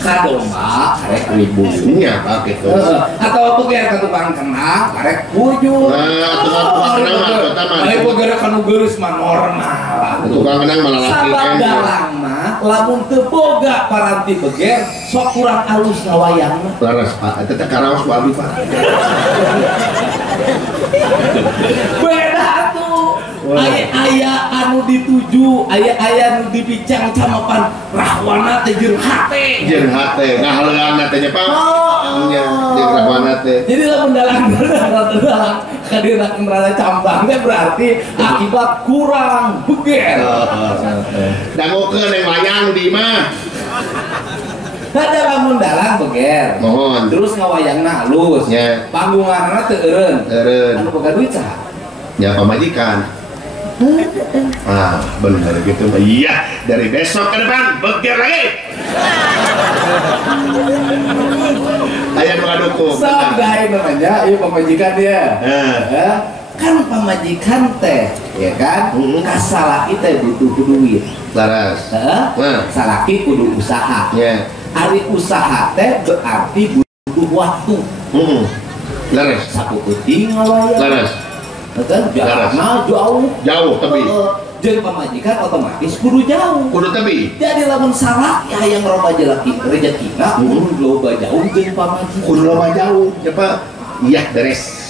kadomba karek ribu. Iya, Pak gitu. Atau beger ka tukang kenang karek bujur. Nah, tukang kenang mah pertama. Karek beger ka nu geureus mah normal. Tukang kenang malah laki sabab dalang mah lamun teu boga paranti beger sok kurang alus ngawayang mah. Laras Pak, eta teh karaos ku abdi Pak. Beda tuh. Aya anu dituju, aya anu dipicang camapan rahwana teh jeung hate. Jeung hate, ngahaleuan teh nya Pak. Nya jeung rahwana teh. Jadi lamun dalang kadira ngerasa cambang teh berarti akibat kurang beger. Dangukeun yang wayang di mah. Ada lamun dalang beger. Mohon. Terus ngawayangna halus. Ya. Panggunganna teu eureun. Anu boga duit saha? Ya pamajikan. Ah, benar gitu. Iya, dari besok ke depan beger lagi. Ayah mengadukung. Sok gawe namanya, ieu pamajikan dia. Kan pamajikan teh, ya kan? Kasalaki teh butuh duit. Laras. Salaki kudu usaha. Ya. Ari usaha teh berarti butuh waktu. Laras. Sapu peuting ngawaya. Laras. Kan jarakna jauh. Jauh tapi. Jeung pamajikan otomatis kudu jauh. Kudu tapi. Jadi lamun salaki hayang roba jelaki rezekina kudu loba jauh jeung pamajikan. Kudu loba jauh. Siapa? Iya beres.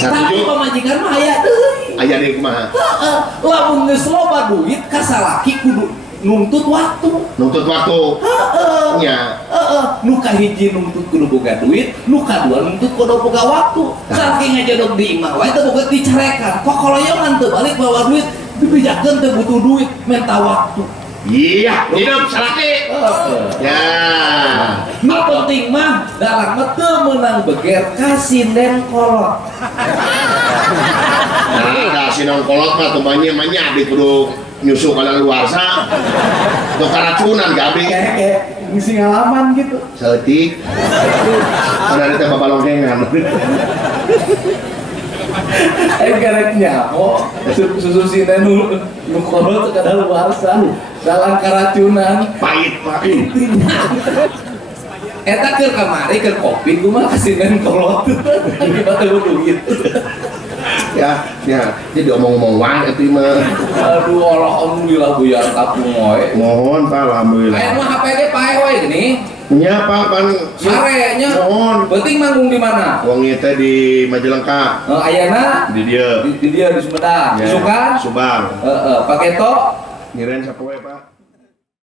Tapi pamajikan mah aya deui. Aya deui kumaha? Heeh, lamun geus loba duit ka salaki kudu nuntut waktu. Nuntut waktu. Heeh. Nya. Heeh, nu kahiji nuntut kudu boga duit, nu kadua nuntut kudu boga waktu. Salaki ngajodog di imah wae teh boga dicarekan. Kokoloyongan teu balik bawa duit, dibijakeun teh butuh duit, minta waktu. Iya, hidup salaki. Ya. Nu penting mah dalam teu meunang beger ka sinden kolot. Nah, sinden kolot mah tumanya di kudu nyusu kadaluarsa. Untuk karacunan gabi. Kayak ngisi ngalaman gitu. Seletik. Ada teh babalongkengan. Gareknya, susu sinden nu kolot kadaluarsa. Dalam keracunan Pahit. Eta keur kamari keur kopi kumaha kasinan kolot akibat teu duit. Ya, jadi omong-omong wae eta mah. Aduh, alhamdulillah buyar kapung wae. Mohon Pak, alhamdulillah. Aya mah HP ge pae wae gini. Nya Pak pan Sarenya. Mohon. Penting manggung di mana? Wong ieu teh di Majalengka. Ayana Di dia. di dia di Sumedang. Ya, Sukan? Subang. Paketo Ngiren sapoe Pak.